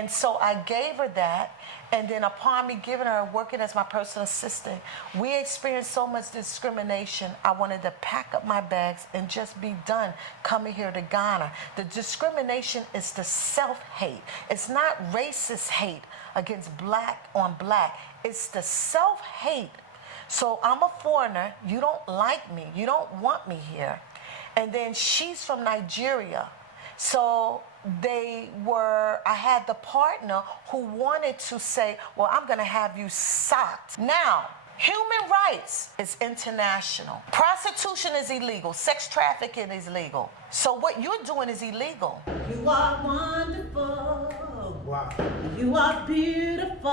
And so I gave her that, and then upon me giving her, working as my personal assistant, we experienced so much discrimination. I wanted to pack up my bags and just be done coming here to Ghana. The discrimination is the self-hate. It's not racist hate against black on black. It's the self-hate. So I'm a foreigner, you don't like me, you don't want me here. And then she's from Nigeria. So I had the partner who wanted to say, well, I'm gonna have you socked. Now, human rights is international. Prostitution is illegal, sex trafficking is illegal. So what you're doing is illegal. You are wonderful. Wow. You are beautiful.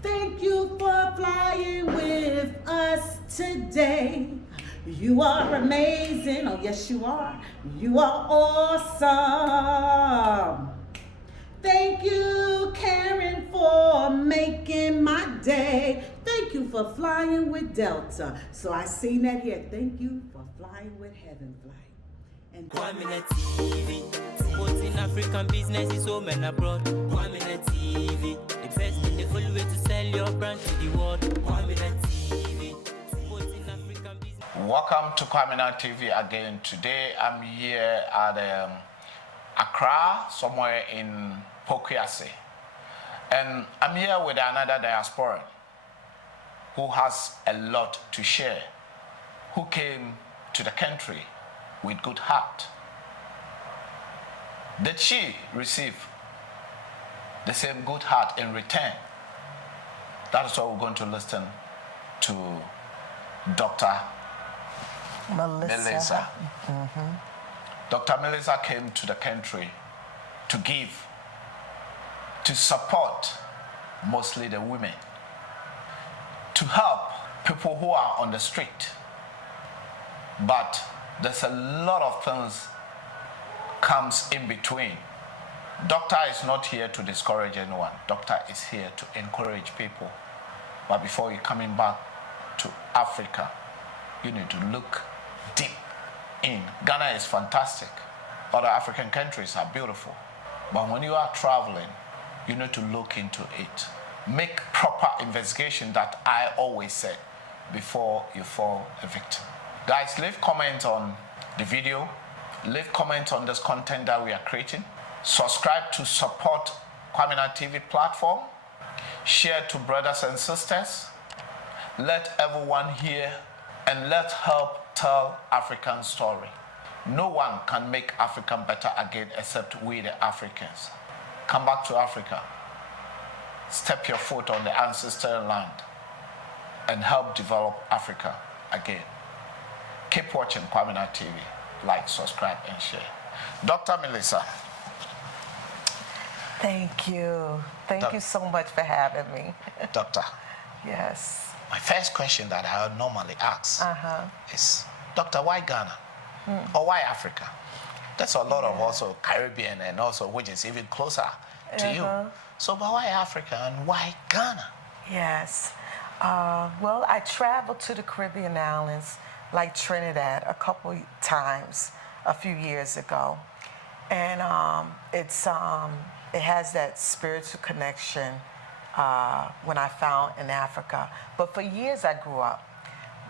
Thank you for flying with us today. You are amazing. Oh, yes, you are. You are awesome. Thank you, Karen, for making my day. Thank you for flying with Delta. So I seen that here. Thank you for flying with Heaven Flight. And Kwaminat TV, supporting African businesses home and abroad. Kwaminat TV, the best and the full way to sell your brand to the world. Kwaminat TV, supporting African business. Welcome to Kwaminat TV again. Today I'm here at Accra, somewhere in Pokuase. And I'm here with another diaspora who has a lot to share, who came to the country with good heart. Did she receive the same good heart in return? That's what we're going to listen to Dr. Melissa. Dr. Melissa came to the country to give, to support mostly the women, to help people who are on the street. But there's a lot of things comes in between. Doctor is not here to discourage anyone. Doctor is here to encourage people. But before you're coming back to Africa, you need to look deep in. Ghana is fantastic. Other African countries are beautiful. But when you are traveling, you need to look into it. Make proper investigation, that I always say, before you fall a victim. Guys, leave comments on the video. Leave comments on this content that we are creating. Subscribe to support Kwaminat TV platform. Share to brothers and sisters. Let everyone hear and let's help tell African story. No one can make Africa better again except we the Africans. Come back to Africa. Step your foot on the ancestral land and help develop Africa again. Keep watching Kwaminat TV. Like, subscribe, and share. Dr. Melissa. Thank you. Thank you so much for having me. Doctor. Yes. My first question that I would normally ask is, Doctor, why Ghana? Or why Africa? That's a lot of also Caribbean and also which is even closer to you. So but why Africa and why Ghana? Yes. Well, I traveled to the Caribbean islands like Trinidad a couple times a few years ago. And it has that spiritual connection when I found in Africa. But for years I grew up.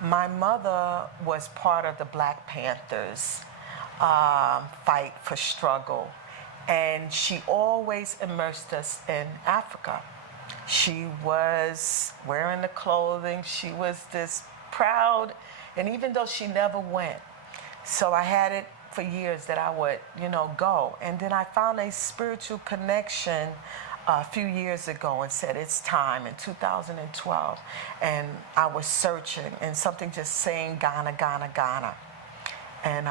My mother was part of the Black Panthers fight for struggle. And she always immersed us in Africa. She was wearing the clothing. She was this proud, and even though she never went. So I had it for years that I would, go. And then I found a spiritual connection a few years ago and said, it's time, in 2012. And I was searching and something just saying Ghana, Ghana, Ghana. And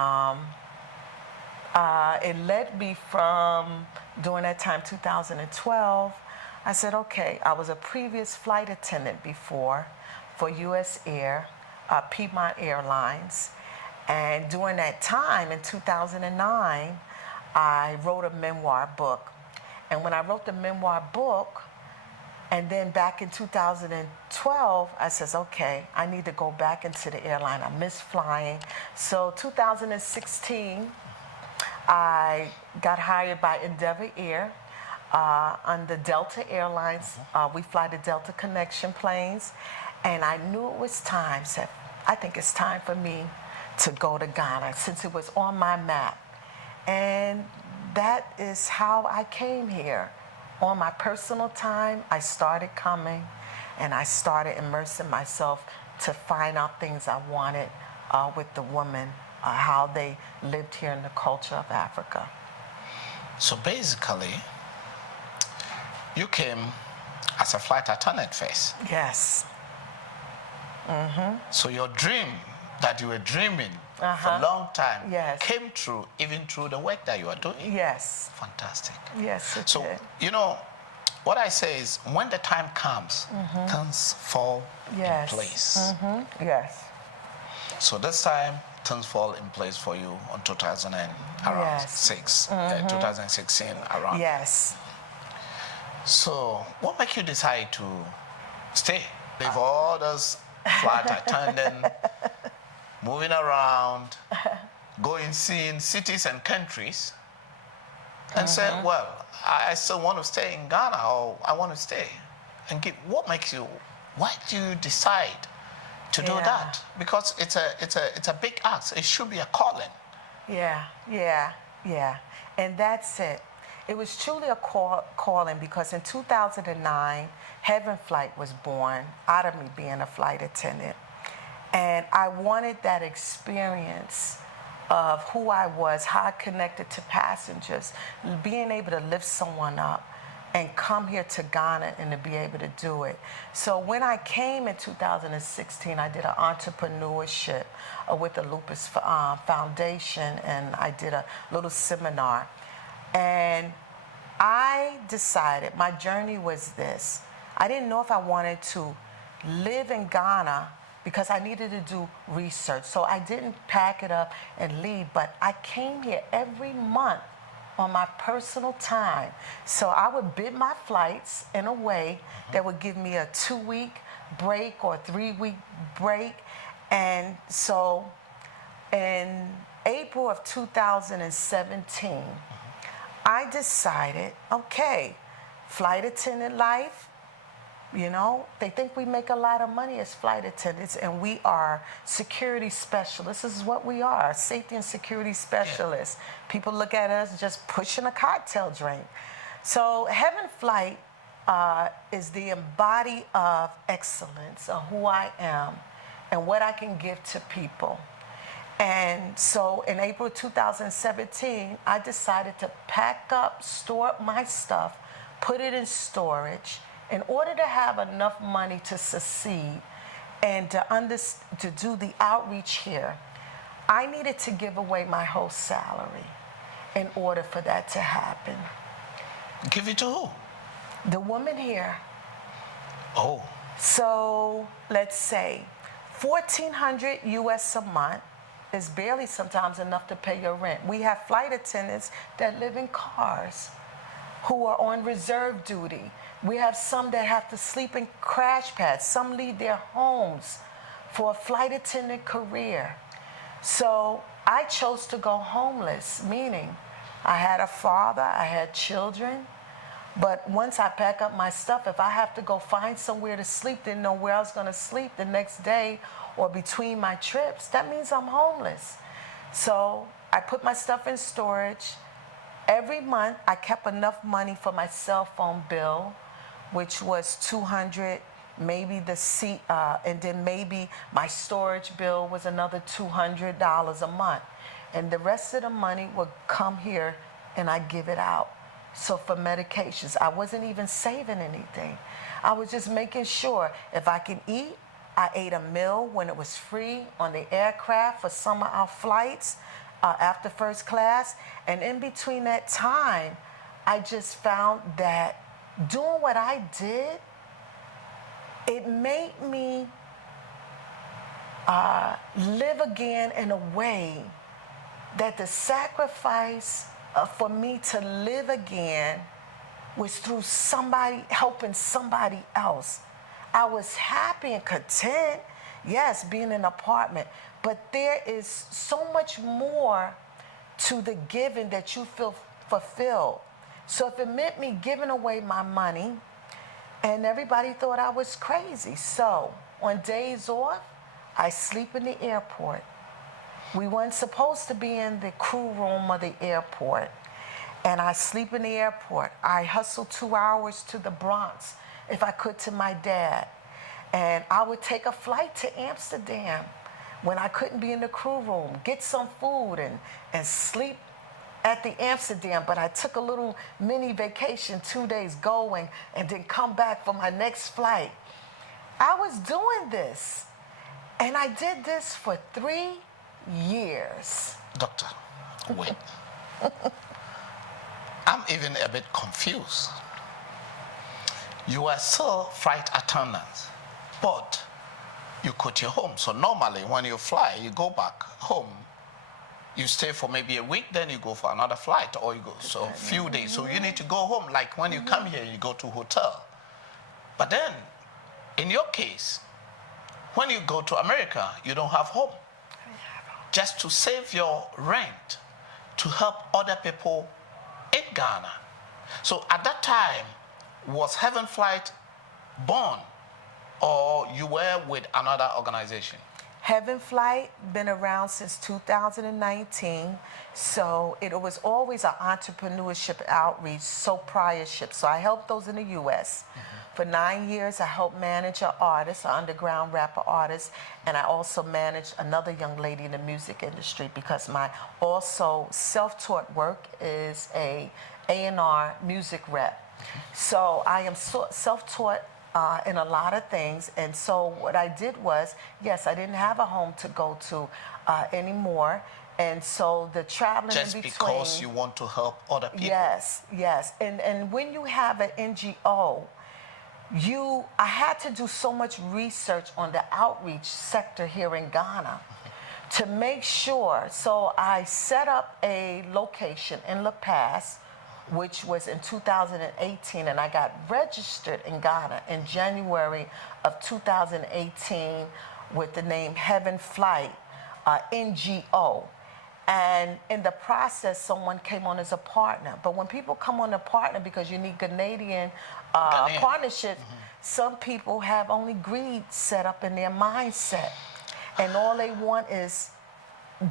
it led me from, during that time, 2012, I said, okay, I was a previous flight attendant before for U.S. Air, Piedmont Airlines. And during that time, in 2009, I wrote a memoir book. And when I wrote the memoir book, and then back in 2012, I says, okay, I need to go back into the airline. I miss flying. So 2016, I got hired by Endeavor Air on the Delta Airlines. We fly the Delta Connection planes. And I knew it was time. Said, I think it's time for me to go to Ghana since it was on my map. And that is how I came here. On my personal time, I started coming and I started immersing myself to find out things I wanted with the women, how they lived here in the culture of Africa. So basically, you came as a flight attendant first. Yes. So your dream that you were dreaming for a long time came true, even through the work that you are doing. Yes. Fantastic. Yes, it So, did. you know, what I say is when the time comes, things fall in place. Yes. So this time, things fall in place for you on 2016 around. Yes. So what made you decide to stay? Leave all those flight attendant, moving around, going, seeing cities and countries, and said, well, I still want to stay in Ghana, or I want to stay. And what makes you, why do you decide to do that? Because it's a big ask. It should be a calling. Yeah. And that's it. It was truly a calling because in 2009, Heaven Flight was born out of me being a flight attendant. And I wanted that experience of who I was, how I connected to passengers, being able to lift someone up and come here to Ghana and to be able to do it. So when I came in 2016, I did an entrepreneurship with the Lupus Foundation, and I did a little seminar. And I decided, my journey was this. I didn't know if I wanted to live in Ghana because I needed to do research. So I didn't pack it up and leave, but I came here every month on my personal time. So I would bid my flights in a way that would give me a 2-week break or 3-week break. And so in April of 2017, I decided, okay, flight attendant life, you know, they think we make a lot of money as flight attendants, and we are security specialists. This is what we are, safety and security specialists. People look at us just pushing a cocktail drink. So Heaven Flight is the embody of excellence of who I am and what I can give to people. And so in April 2017, I decided to pack up, store up my stuff, put it in storage in order to have enough money to succeed and to do the outreach here. I needed to give away my whole salary in order for that to happen. Give it to who? The woman here. Oh. So let's say $1,400 US a month is barely sometimes enough to pay your rent. We have flight attendants that live in cars who are on reserve duty. We have some that have to sleep in crash pads. Some leave their homes for a flight attendant career. So I chose to go homeless, meaning I had a father, I had children, but once I pack up my stuff, if I have to go find somewhere to sleep, didn't know where I was gonna sleep the next day or between my trips, that means I'm homeless. So I put my stuff in storage. Every month, I kept enough money for my cell phone bill, which was $200, maybe the seat, and then maybe my storage bill was another $200 a month. And the rest of the money would come here and I give it out. So for medications, I wasn't even saving anything. I was just making sure if I can eat, I ate a meal when it was free on the aircraft for some of our flights after first class. And in between that time, I just found that doing what I did, it made me live again in a way that the sacrifice for me to live again was through somebody helping somebody else. I was happy and content, yes, being in an apartment, but there is so much more to the giving that you feel fulfilled. So if it meant me giving away my money, and everybody thought I was crazy. So on days off, I sleep in the airport. We weren't supposed to be in the crew room of the airport. And I sleep in the airport. I hustle 2 hours to the Bronx, if I could, to my dad. And I would take a flight to Amsterdam when I couldn't be in the crew room, get some food and sleep at the Amsterdam. But I took a little mini vacation, 2 days going, and then come back for my next flight. I was doing this. And I did this for 3 years. Doctor, wait. I'm even a bit confused. You are still flight attendant, but you quit your home. So normally when you fly, you go back home. You stay for maybe a week, then you go for another flight, or you go so a few days. So you need to go home. Like when you come here, you go to hotel. But then, in your case, when you go to America, you don't have home. Just to save your rent, to help other people in Ghana. So at that time, was Heaven Flight born, or you were with another organization? Heaven Flight been around since 2019, so it was always an entrepreneurship outreach, proprietorship. So I helped those in the U.S. For 9 years, I helped manage an artist, an underground rapper artist, and I also managed another young lady in the music industry because my also self-taught work is a A&R music rep. So I am self-taught in a lot of things, and so what I did was, yes, I didn't have a home to go to anymore, and so the traveling Just in between. Just because you want to help other people. Yes, yes, and when you have an NGO, I had to do so much research on the outreach sector here in Ghana to make sure. So I set up a location in La Paz, which was in 2018, and I got registered in Ghana in January of 2018 with the name Heaven Flight NGO. And in the process, someone came on as a partner. But when people come on a partner, because you need Ghanaian partnerships, some people have only greed set up in their mindset. And all they want is,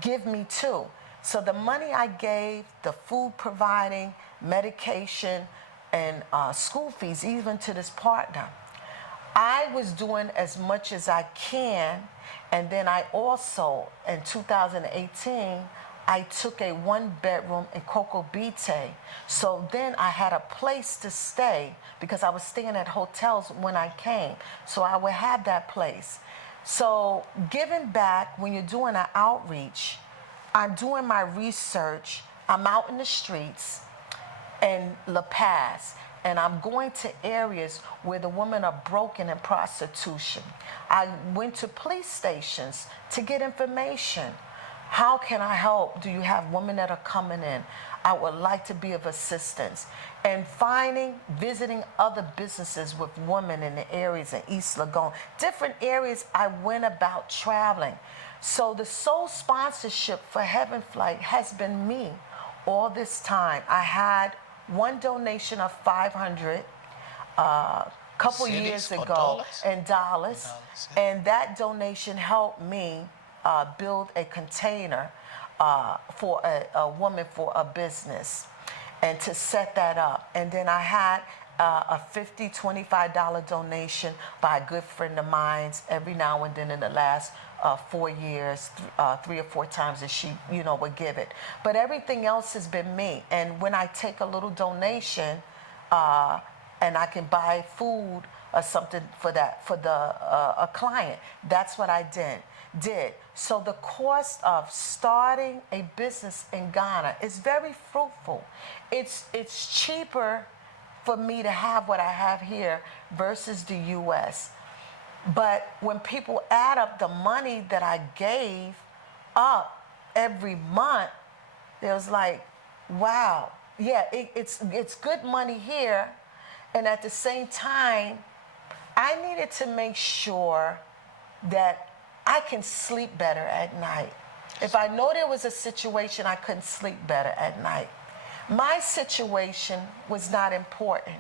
give me too. So the money I gave, the food providing, medication, and school fees, even to this partner, I was doing as much as I can. And then I also, in 2018, I took a 1-bedroom in Coco Bite. So then I had a place to stay because I was staying at hotels when I came. So I would have that place. So giving back, when you're doing an outreach, I'm doing my research. I'm out in the streets in La Paz, and I'm going to areas where the women are broken in prostitution. I went to police stations to get information. How can I help? Do you have women that are coming in? I would like to be of assistance. And visiting other businesses with women in the areas in East Legon, different areas I went about traveling. So the sole sponsorship for Heaven Flight has been me all this time. I had one donation of $500 couple years ago in dollars, and that donation helped me build a container for a woman for a business and to set that up. And then I had a $50, $25 donation by a good friend of mine's every now and then in the last 4 years, 3 or 4 times that she, would give it. But everything else has been me. And when I take a little donation and I can buy food or something for a client, that's what I did. So the cost of starting a business in Ghana is very fruitful. It's cheaper for me to have what I have here versus the U.S. But when people add up the money that I gave up every month, it was like, wow, yeah, it's good money here. And at the same time, I needed to make sure that I can sleep better at night. If I know there was a situation, I couldn't sleep better at night. My situation was not important.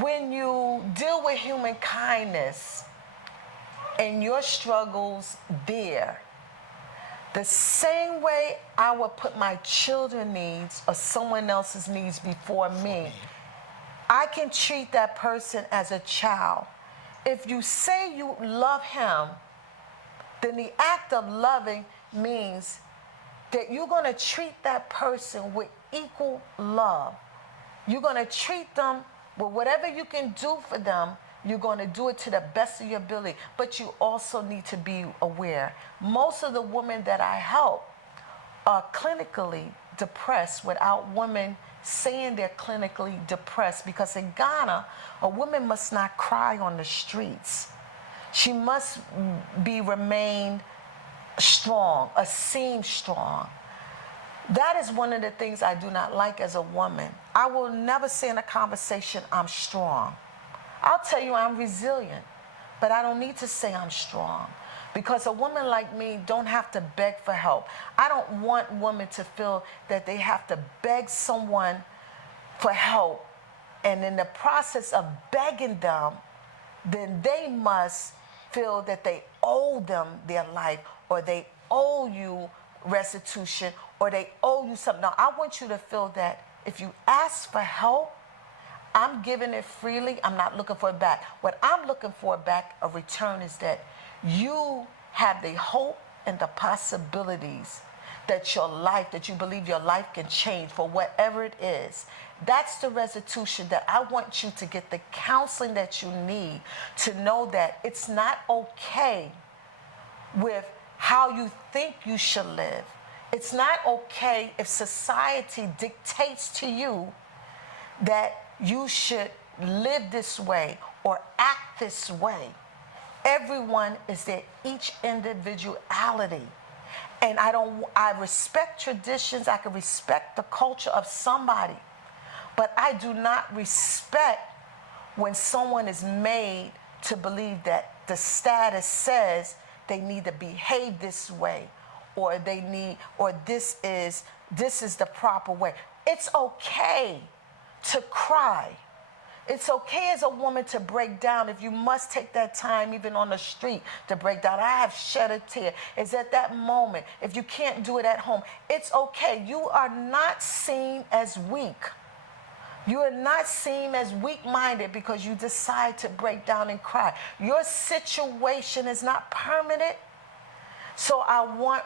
When you deal with human kindness and your struggles there, the same way I would put my children's needs or someone else's needs before me, I can treat that person as a child. If you say you love him, then the act of loving means that you're going to treat that person with equal love. You're going to treat them with whatever you can do for them. You're going to do it to the best of your ability. But you also need to be aware. Most of the women that I help are clinically depressed without women saying they're clinically depressed, because in Ghana, a woman must not cry on the streets. She must remain strong, or seem strong. That is one of the things I do not like as a woman. I will never say in a conversation, I'm strong. I'll tell you I'm resilient, but I don't need to say I'm strong, because a woman like me don't have to beg for help. I don't want women to feel that they have to beg someone for help, and in the process of begging them, then they must feel that they owe them their life, or they owe you restitution, or they owe you something. Now, I want you to feel that if you ask for help, I'm giving it freely. I'm not looking for it back. What I'm looking for back, a return, is that you have the hope and the possibilities that your life, that you believe your life can change for whatever it is. That's the restitution that I want you to get the counseling that you need to know that it's not okay with how you think you should live. It's not okay if society dictates to you that you should live this way or act this way. Everyone is their each individuality. And I respect traditions, I can respect the culture of somebody, but I do not respect when someone is made to believe that the status says they need to behave this way, or this is the proper way. It's okay to cry. It's okay as a woman to break down if you must take that time even on the street to break down. I have shed a tear. It's at that moment. If you can't do it at home, it's okay. You are not seen as weak. You are not seen as weak-minded because you decide to break down and cry. Your situation is not permanent. So I want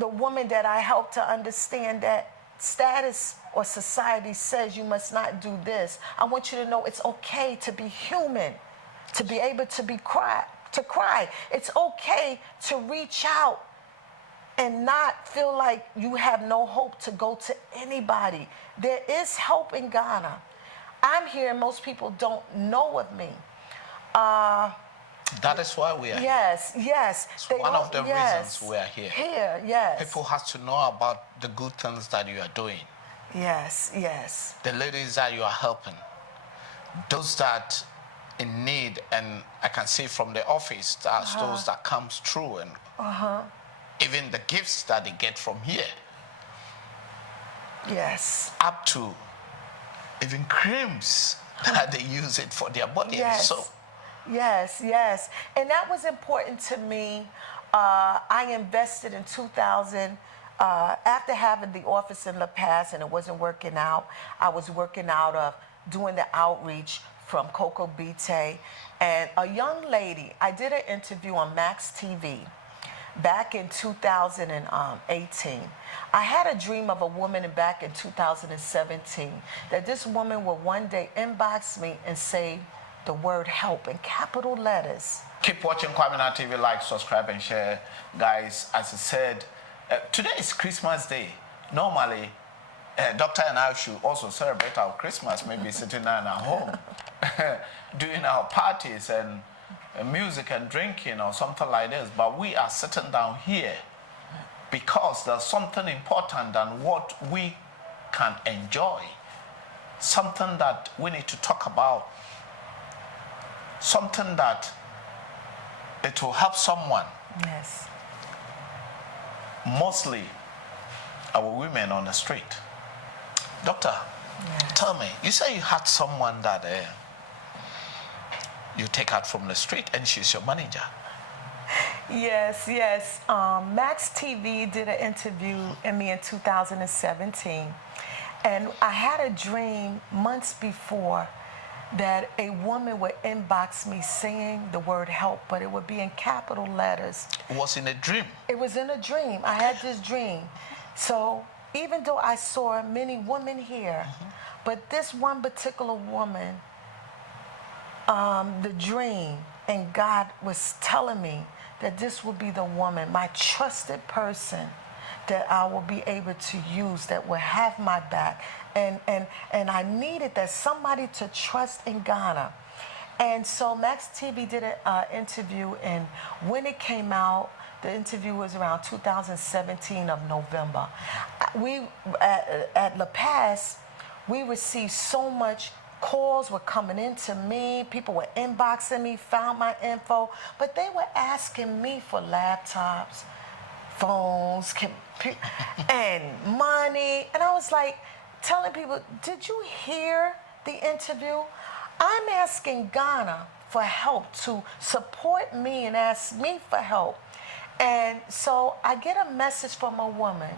the woman that I help to understand that status or society says you must not do this. I want you to know it's okay to be human, to be able to cry. It's okay to reach out and not feel like you have no hope to go to anybody. There is help in Ghana. I'm here, and most people don't know of me. That is why we are here. Yes. It's one of the reasons we are here. Yes. People have to know about the good things that you are doing. Yes. The ladies that you are helping. Those that in need, and I can see from the office, that's those that comes through, and even the gifts that they get from here. Yes. Up to even creams that they use it for their body. Yes. So Yes. And that was important to me. I invested in 2000, after having the office in La Paz and it wasn't working out, I was working out of doing the outreach from Coco Bite. And a young lady, I did an interview on Max TV back in 2018. I had a dream of a woman back in 2017 that this woman would one day inbox me and say the word help in capital letters. keep watching Kwaminat TV, like, subscribe, and share. Guys, as I said, today is Christmas Day. Normally, Doctor and I should also celebrate our Christmas, maybe sitting down at home, doing our parties and music and drinking or something like this. But we are sitting down here because there's something important than what we can enjoy. Something that we need to talk about. Something that it will help someone. Yes. mostly our women on the street. Doctor, tell me, you say you had someone that you take out from the street and she's your manager. Yes. Max TV did an interview in me in 2017. And I had a dream months before that a woman would inbox me saying the word help, but it would be in capital letters. It was in a dream? It was in a dream. I had this dream. So even though I saw many women here, but this one particular woman, the dream, and God was telling me that this would be the woman, my trusted person, that I will be able to use, that will have my back. And I needed that somebody to trust in Ghana. And so Max TV did an interview, and when it came out, the interview was around 2017 of November. We, at La Paz, we received so much calls were coming into me, people were inboxing me, found my info, but they were asking me for laptops, phones, and money. And I was like, telling people, did you hear the interview? I'm asking Ghana for help, to support me and ask me for help. And so I get a message from a woman,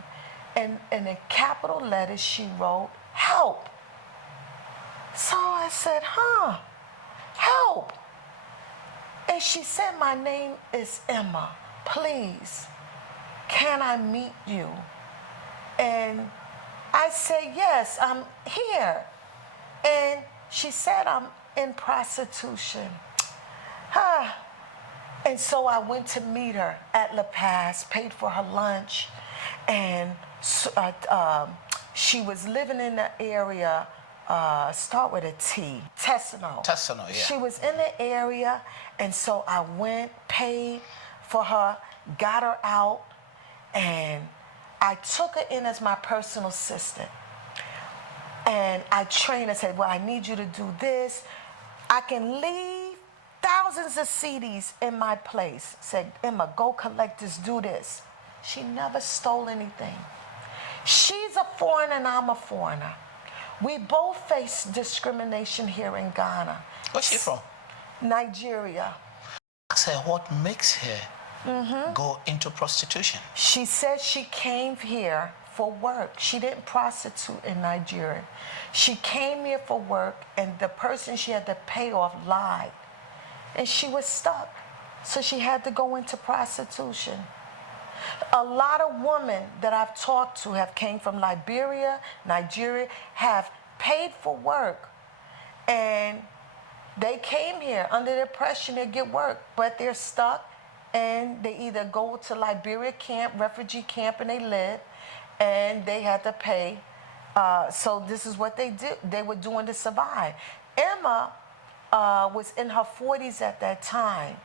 and in capital letters she wrote, help. So I said, help. And she said, my name is Emma. Please, can I meet you? And I said, yes, I'm here. And she said, I'm in prostitution. And so I went to meet her at La Paz, paid for her lunch, and she was living in the area, start with a T, Tessano. Tessano, yeah. She was in the area, and so I went, paid for her, got her out, and I took her in as my personal assistant. And I trained her, said, well, I need you to do this. I can leave thousands of CDs in my place. Said, Emma, go collect this, do this. She never stole anything. She's a foreigner and I'm a foreigner. We both face discrimination here in Ghana. Where's she from? Nigeria. Ask her what makes her go into prostitution. She said she came here for work. She didn't prostitute in Nigeria. She came here for work, and the person she had to pay off lied. And she was stuck. So she had to go into prostitution. A lot of women that I've talked to have came from Liberia, Nigeria, have paid for work. And they came here under the pressure to get work, but they're stuck, and they either go to Liberia camp, refugee camp, and they live, and they had to pay. So this is what they did. They were doing to survive. Emma was in her 40s at that time,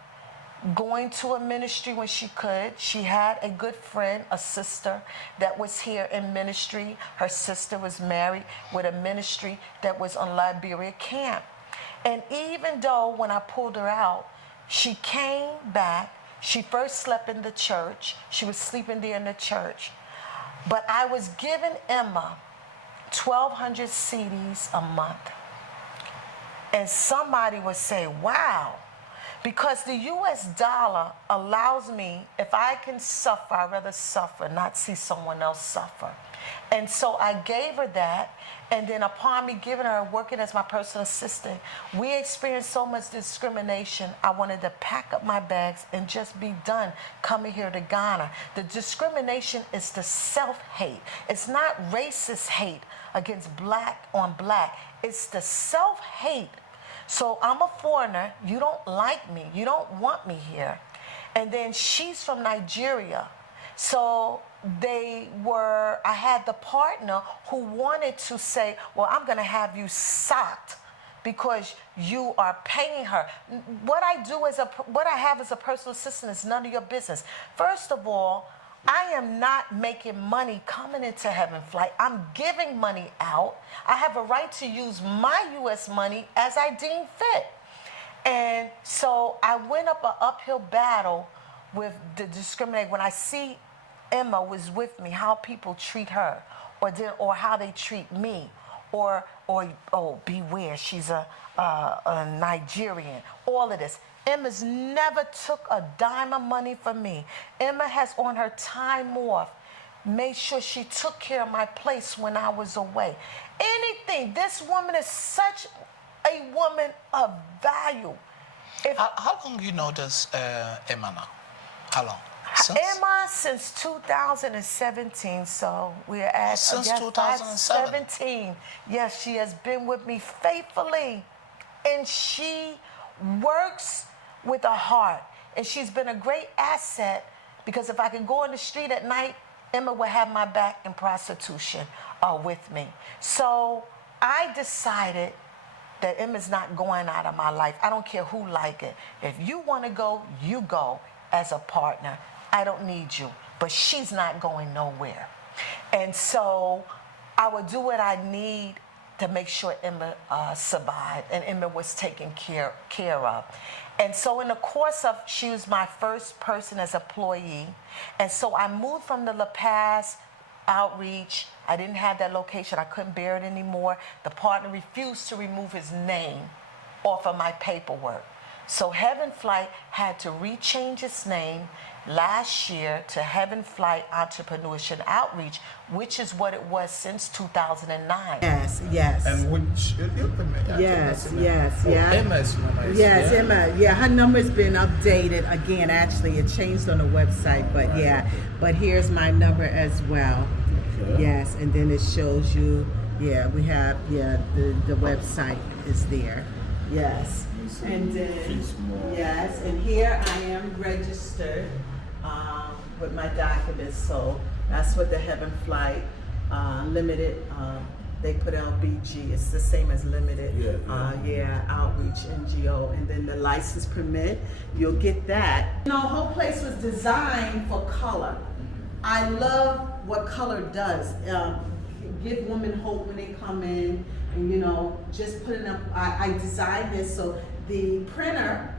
going to a ministry when she could. She had a good friend, a sister, that was here in ministry. Her sister was married with a ministry that was on Liberia camp. And even though when I pulled her out, she came back. She first slept in the church. She was sleeping there in the church. But I was giving Emma 1,200 CDs a month. And somebody would say, wow, because the US dollar allows me, if I can suffer, I'd rather suffer, not see someone else suffer. And so I gave her that, and then upon me giving her, working as my personal assistant, we experienced so much discrimination, I wanted to pack up my bags and just be done coming here to Ghana. The discrimination is the self-hate. It's not racist hate against black on black. It's the self-hate. So I'm a foreigner, you don't like me, you don't want me here. And then she's from Nigeria. So I had the partner who wanted to say, well, I'm gonna have you socked because you are paying her. What I have as a personal assistant is none of your business. First of all, I am not making money coming into Heaven Flight. I'm giving money out. I have a right to use my U.S. money as I deem fit. And so I went up an uphill battle with the discrimination. When I see Emma was with me, how people treat her, or how they treat me, or oh, beware, she's a Nigerian, all of this. Emma's never took a dime of money from me. Emma has, on her time off, made sure she took care of my place when I was away. Anything. This woman is such a woman of value. How long you know this Emma now? How long? Emma since 2017, so we're at since 2017. Yes, she has been with me faithfully, and she works with a heart, and she's been a great asset, because if I can go on the street at night, Emma will have my back in prostitution with me. So I decided that Emma's not going out of my life. I don't care who like it. If you want to go, you go as a partner. I don't need you, but she's not going nowhere. And so I would do what I need to make sure Emma survived, and Emma was taken care of. And so in the course of, she was my first person as employee, and so I moved from the La Paz outreach. I didn't have that location. I couldn't bear it anymore. The partner refused to remove his name off of my paperwork. So Heaven Flight had to rechange its name last year to Heaven Flight Entrepreneurship Outreach, which is what it was since 2009. Yes, yes. And which Yes, yeah. Emma's number is Yes, there. Emma. Yeah, her number's been updated again. Actually, it changed on the website, but yeah. But here's my number as well. Okay. Yes, and then it shows you. Yeah, we have. Yeah, the website is there. Yes, and then yes, and here I am registered with my documents. So that's what the Heaven Flight Limited. They put LBG. It's the same as Limited. Outreach NGO, and then the license permit. You'll get that. You know, the whole place was designed for color. I love what color does. Give women hope when they come in, and you know, just putting up. I designed this so the printer.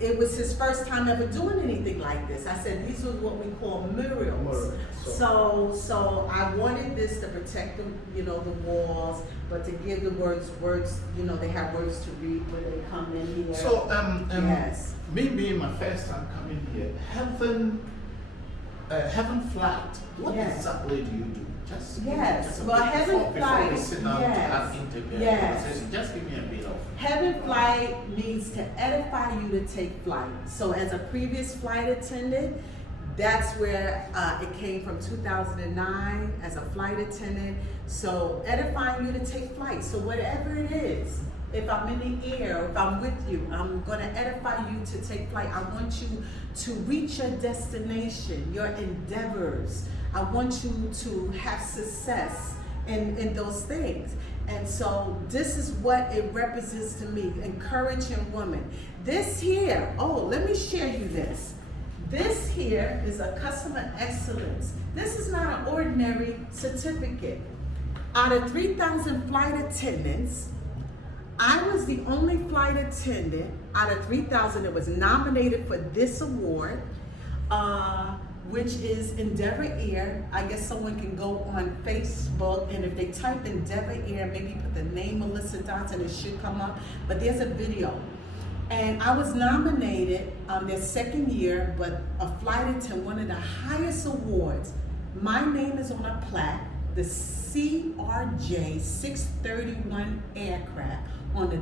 It was his first time ever doing anything like this. I said these are what we call murals. So I wanted this to protect the, you know, the walls, but to give the words. You know, they have words to read when they come in here. So yes. Me being my first time coming here, Heaven Flight. What Yes. exactly do you do? Just Yes. give me Well, before Heaven Flight. we sit down to Yes. have interview. Yes. Just give me a bit of. Heaven Flight means to edify you to take flight. So as a previous flight attendant, that's where it came from, 2009 as a flight attendant. So edifying you to take flight. So whatever it is, if I'm in the air, if I'm with you, I'm gonna edify you to take flight. I want you to reach your destination, your endeavors. I want you to have success in those things. And so this is what it represents to me, encouraging women. This here, let me share you this. This here is a customer excellence. This is not an ordinary certificate. Out of 3,000 flight attendants, I was the only flight attendant out of 3,000 that was nominated for this award, which is Endeavor Air. I guess someone can go on Facebook, and if they type Endeavor Air, maybe put the name Melissa Dotson, it should come up. But there's a video. And I was nominated their second year, but a flight attendant, one of the highest awards. My name is on a plaque, the CRJ 631 aircraft on the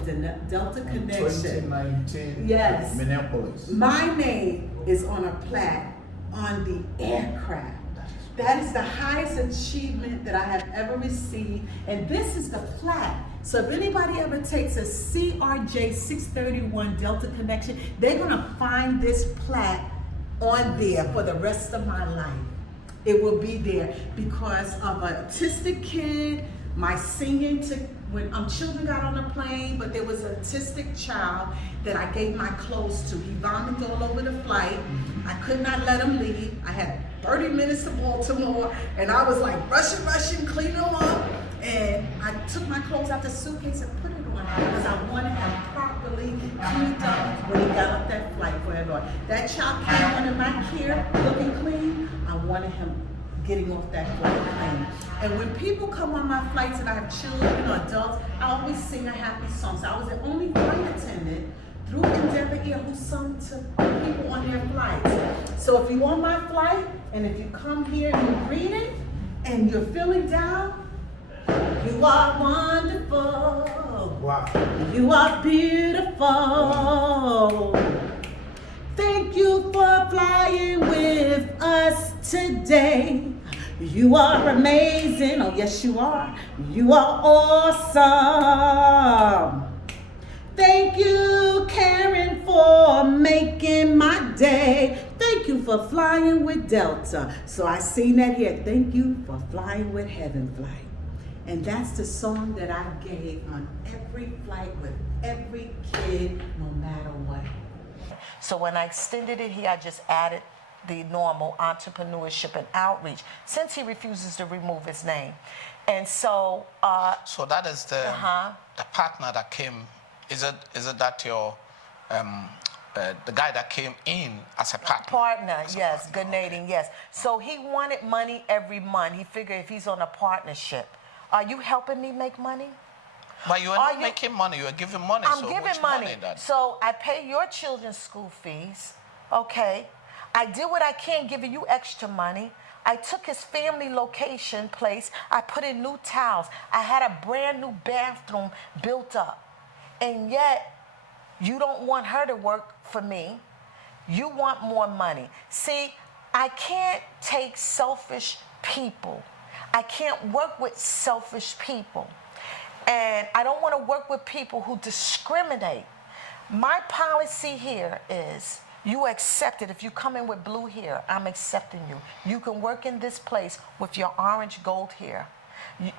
Delta Connection. 2019 Yes. Minneapolis. My name is on a plaque on the aircraft. That is the highest achievement that I have ever received, and this is the plaque. So if anybody ever takes a CRJ 631 Delta Connection, they're gonna find this plaque on there for the rest of my life. It will be there because of an autistic kid, my singing to when children got on the plane, but there was an autistic child that I gave my clothes to. He vomited all over the flight. I could not let him leave. I had 30 minutes to Baltimore, and I was like rushing, cleaning him up. And I took my clothes out the suitcase and put it on because I wanted him properly cleaned up when he got up that flight for everyone. That child came on in my care looking clean. I wanted him getting off that flight clean. And when people come on my flights and I have children or adults, I always sing a happy song. So I was the only flight attendant through Endeavor Air who sung to people on their flights. So if you're on my flight and if you come here and you're reading and you're feeling down, you are wonderful. Wow. You are beautiful. Thank you for flying with us today. You are amazing. Oh, yes, you are. You are awesome. Thank you, Karen, for making my day. Thank you for flying with Delta. So I seen that here. Thank you for flying with Heaven Flight. And that's the song that I gave on every flight with every kid, no matter what. So when I extended it here, I just added the normal entrepreneurship and outreach, since he refuses to remove his name. And so... so that is the partner that came. Is it that your... the guy that came in as a partner? Yes, Ghanaian, yes. So he wanted money every month. He figured if he's on a partnership, are you helping me make money? But you are not making money, you are giving money. I'm giving money. So I pay your children's school fees, okay? I did what I can, giving you extra money. I took his family location place. I put in new towels. I had a brand new bathroom built up. And yet, you don't want her to work for me. You want more money. See, I can't take selfish people. I can't work with selfish people. And I don't want to work with people who discriminate. My policy here is you accept it. If you come in with blue hair, I'm accepting you. You can work in this place with your orange gold hair.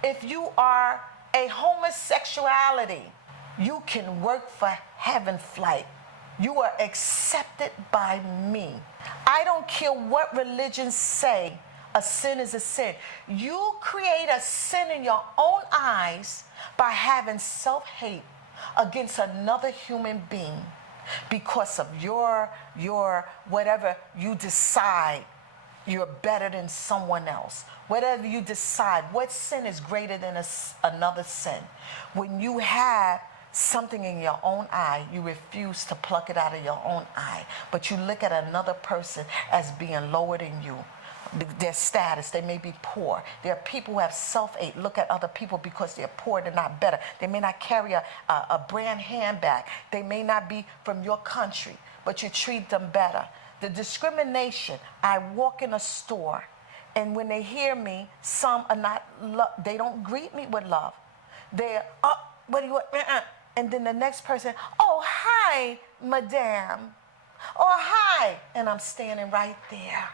If you are a homosexuality, you can work for Heaven Flight. You are accepted by me. I don't care what religions say, a sin is a sin. You create a sin in your own eyes by having self-hate against another human being because of your whatever you decide you're better than someone else. Whatever you decide, what sin is greater than another sin? When you have something in your own eye, you refuse to pluck it out of your own eye, but you look at another person as being lower than you. Their status, they may be poor. There are people who have self-hate, look at other people because they're poor, they're not better. They may not carry a brand handbag. They may not be from your country, but you treat them better. The discrimination, I walk in a store, and when they hear me, some are not, they don't greet me with love. They're, oh, what do you want? And then the next person, oh, hi, madame. Oh, hi. And I'm standing right there.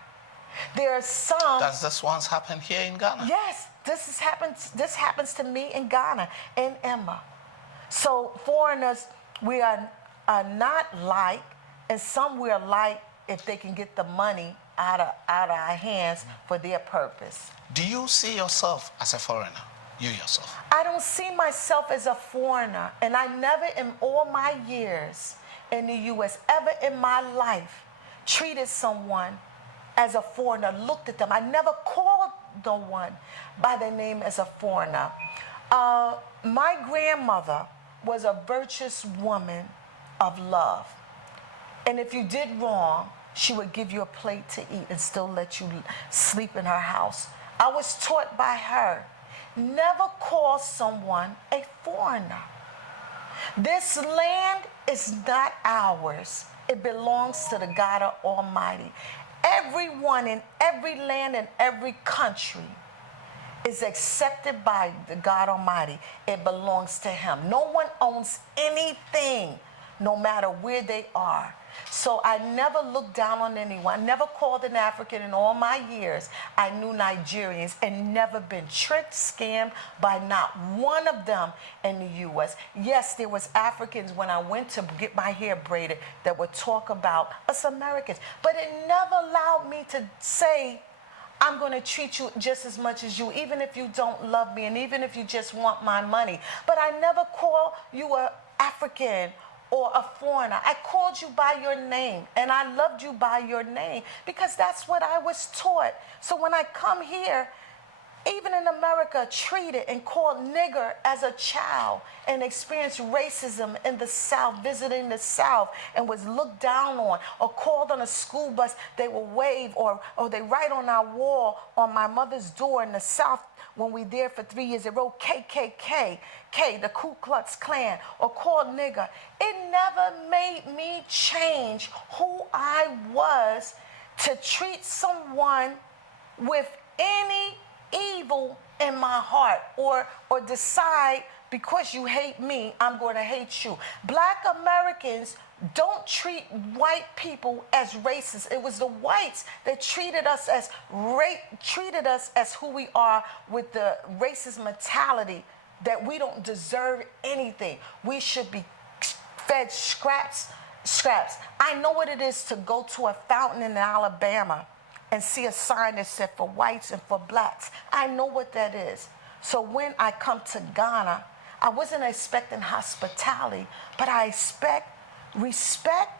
There are some... Does this once happen here in Ghana? Yes, this happens to me in Ghana, and Emma. So foreigners, we are not like, and some we are like if they can get the money out of our hands for their purpose. Do you see yourself as a foreigner, you yourself? I don't see myself as a foreigner, and I never in all my years in the U.S., ever in my life, treated someone as a foreigner, looked at them. I never called the one by their name as a foreigner. My grandmother was a virtuous woman of love. And if you did wrong, she would give you a plate to eat and still let you sleep in her house. I was taught by her, never call someone a foreigner. This land is not ours. It belongs to the God Almighty. Everyone in every land and every country is accepted by the God Almighty. It belongs to Him. No one owns anything, no matter where they are. So I never looked down on anyone. I never called an African in all my years. I knew Nigerians and never been tricked, scammed by not one of them in the U.S. Yes, there was Africans when I went to get my hair braided that would talk about us Americans, but it never allowed me to say I'm going to treat you just as much as you, even if you don't love me and even if you just want my money. But I never call you a African or a foreigner. I called you by your name and I loved you by your name because that's what I was taught. So when I come here, even in America, treated and called nigger as a child and experienced racism in the South, visiting the South, and was looked down on, or called on a school bus, they will wave, or they write on our wall on my mother's door in the South when we there for 3 years, they wrote KKK, K, the Ku Klux Klan, or called nigger. It never made me change who I was to treat someone with any evil in my heart, or decide because you hate me, I'm going to hate you. Black Americans don't treat white people as racist. It was the whites that treated us as who we are, with the racist mentality that we don't deserve anything. We should be fed scraps. I know what it is to go to a fountain in Alabama and see a sign that said for whites and for blacks. I know what that is. So when I come to Ghana, I wasn't expecting hospitality, but I expect respect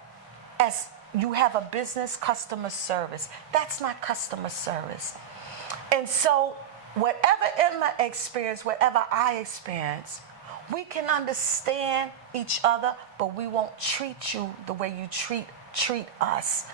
as you have a business customer service. That's not customer service. And so whatever Emma experienced, whatever I experience, we can understand each other, but we won't treat you the way you treat us.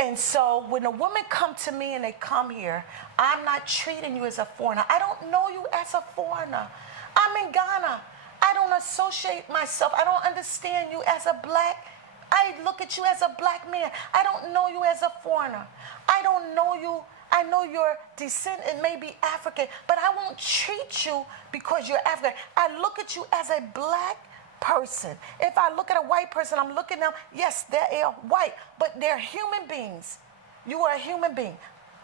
And so when a woman come to me and they come here, I'm not treating you as a foreigner. I don't know you as a foreigner. I'm in Ghana. I don't associate myself. I don't understand you as a black. I look at you as a black man. I don't know you as a foreigner. I don't know you. I know your descent, it may be African, but I won't treat you because you're African. I look at you as a black person. If I look at a white person, I'm looking at them, yes, they are white, but they're human beings. You are a human being.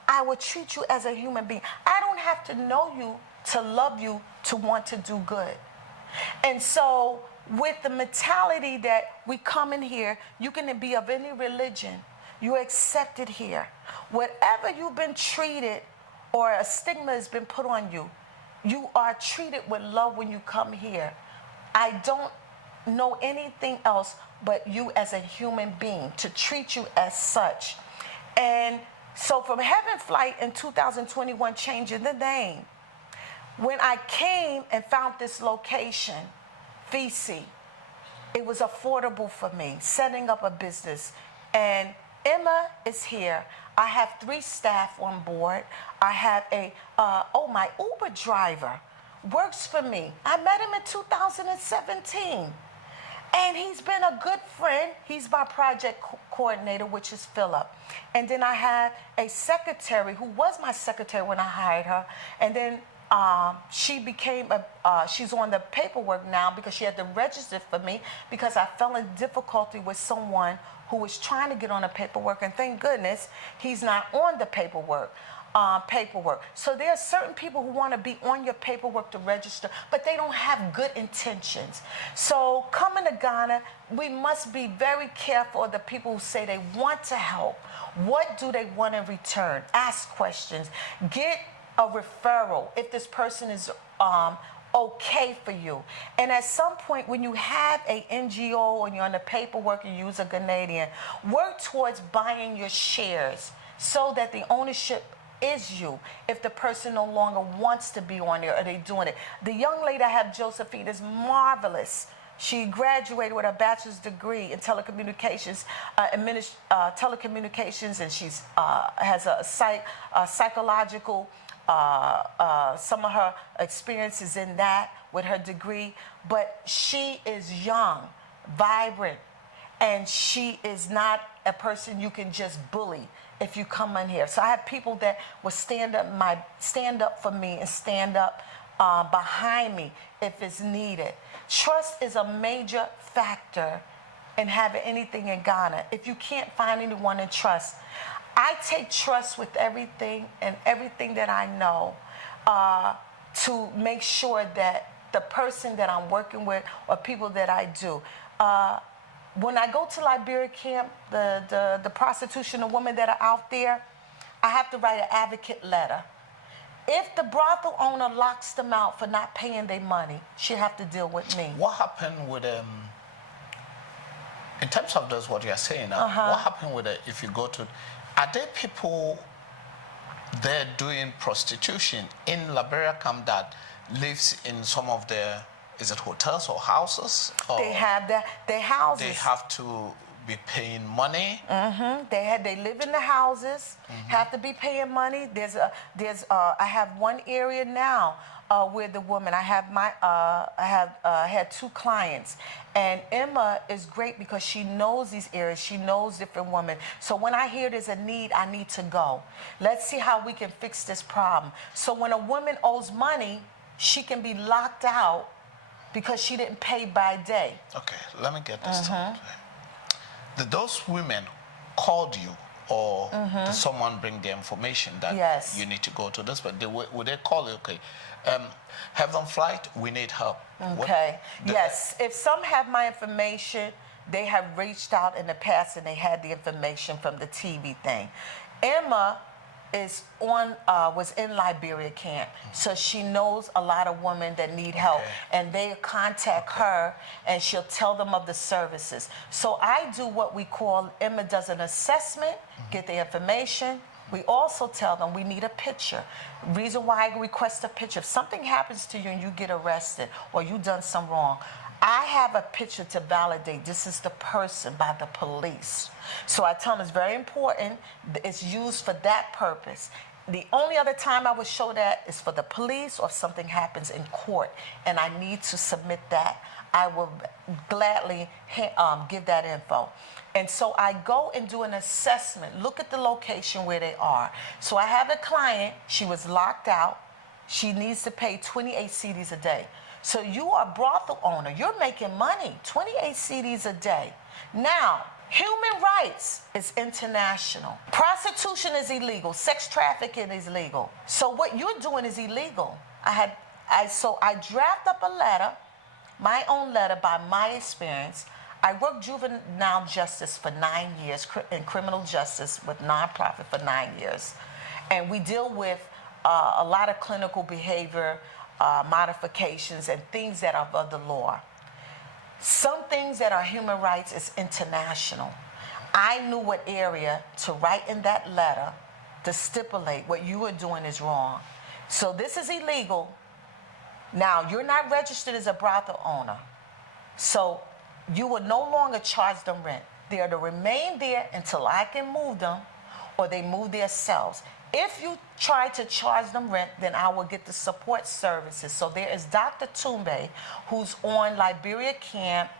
I will treat you as a human being. I don't have to know you to love you, to want to do good. And so with the mentality that we come in here, you can be of any religion, you're accepted here. Whatever you've been treated or a stigma has been put on you, you are treated with love when you come here. I don't know anything else but you as a human being, to treat you as such. And so from Heaven Flight in 2021, changing the name, when I came and found this location, VC, it was affordable for me, setting up a business. And Emma is here. I have 3 staff on board. I have my Uber driver works for me. I met him in 2017. And he's been a good friend. He's my project coordinator, which is Philip. And then I had a secretary who was my secretary when I hired her. And then she became she's on the paperwork now because she had to register for me because I fell in difficulty with someone who was trying to get on the paperwork, and thank goodness he's not on the paperwork. So there are certain people who want to be on your paperwork to register, but they don't have good intentions. So coming to Ghana, we must be very careful of the people who say they want to help. What do they want in return? Ask questions. Get a referral if this person is okay for you. And at some point when you have a NGO and you're on the paperwork, you use a Ghanaian, work towards buying your shares so that the ownership is you. If the person no longer wants to be on there, are they doing it? The young lady I have, Josephine, is marvelous. She graduated with a bachelor's degree in telecommunications, and she's has a psychological, some of her experiences in that with her degree. But she is young, vibrant, and she is not a person you can just bully if you come in here. So I have people that will stand up for me and stand up behind me if it's needed. Trust is a major factor in having anything in Ghana. If you can't find anyone to trust, I take trust with everything and everything that I know to make sure that the person that I'm working with or people that I do. When I go to Liberia camp, the prostitution, the women that are out there, I have to write an advocate letter. If the brothel owner locks them out for not paying their money, she have to deal with me. What happened with in terms of this, what you're saying now, what happened with it if you go to, are there people there doing prostitution in Liberia camp that lives in some of the, is it hotels or houses? Or They have their houses. they have to be paying money? They live in the houses, have to be paying money. I have one area now where the woman, I had 2 clients, and Emma is great because she knows these areas, she knows different women. So when I hear there's a need, I need to go. Let's see how we can fix this problem. So when a woman owes money, she can be locked out because she didn't pay by day. Okay, let me get this straight. Did those women called you, or did someone bring the information that Yes. you need to go to this? But would they call you? Okay, have them flight. We need help. Okay. Yes. If some have my information, they have reached out in the past and they had the information from the TV thing. Emma was in Liberia camp, so she knows a lot of women that need help, and they contact her and she'll tell them of the services. So I do what we call, Emma does an assessment, get the information. We also tell them we need a picture. Reason why I request a picture, if something happens to you and you get arrested or you done something wrong, I have a picture to validate this is the person by the police. So I tell them it's very important. It's used for that purpose. The only other time I would show that is for the police or if something happens in court and I need to submit that, I will gladly give that info. And so I go and do an assessment, look at the location where they are. So I have a client, she was locked out. She needs to pay 28 cedis a day. So you are a brothel owner, you're making money, 28 cedis a day. Now, human rights is international. Prostitution is illegal, sex trafficking is illegal. So what you're doing is illegal. So I draft up a letter, my own letter by my experience. I worked juvenile justice for 9 years, in criminal justice with nonprofit for 9 years. And we deal with a lot of clinical behavior modifications and things that are of the law. Some things that are human rights is international. I knew what area to write in that letter to stipulate what you are doing is wrong. So this is illegal. Now, you're not registered as a brothel owner. So you will no longer charge them rent. They are to remain there until I can move them or they move themselves. If you try to charge them rent, then I will get the support services. So there is Dr. Tumbe, who's on Liberia camp,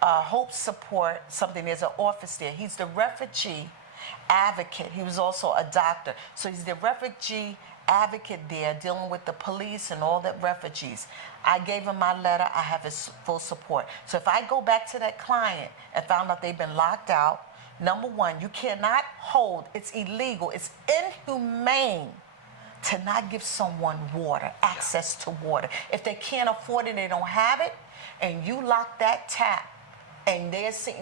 Hope Support, something, there's an office there. He's the refugee advocate. He was also a doctor. So he's the refugee advocate there dealing with the police and all the refugees. I gave him my letter, I have his full support. So if I go back to that client and found out they've been locked out, number one, you cannot hold, it's illegal, it's inhumane to not give someone water, access to water. If they can't afford it, they don't have it, and you lock that tap, and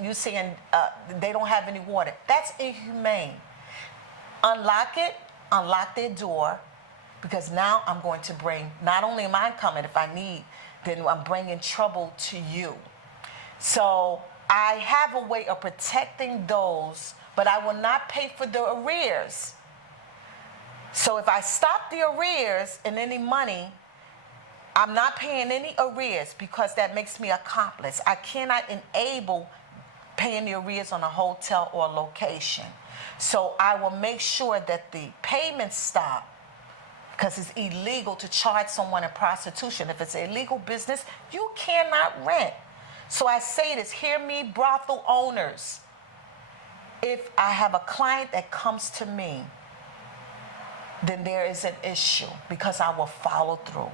you saying they don't have any water, that's inhumane. Unlock it, unlock their door, because now I'm going to bring, not only am I coming if I need, then I'm bringing trouble to you. So I have a way of protecting those, but I will not pay for the arrears. So if I stop the arrears and any money, I'm not paying any arrears because that makes me accomplice. I cannot enable paying the arrears on a hotel or location. So I will make sure that the payments stop, because it's illegal to charge someone in prostitution. If it's an illegal business, you cannot rent. So I say this, hear me, brothel owners. If I have a client that comes to me, then there is an issue because I will follow through.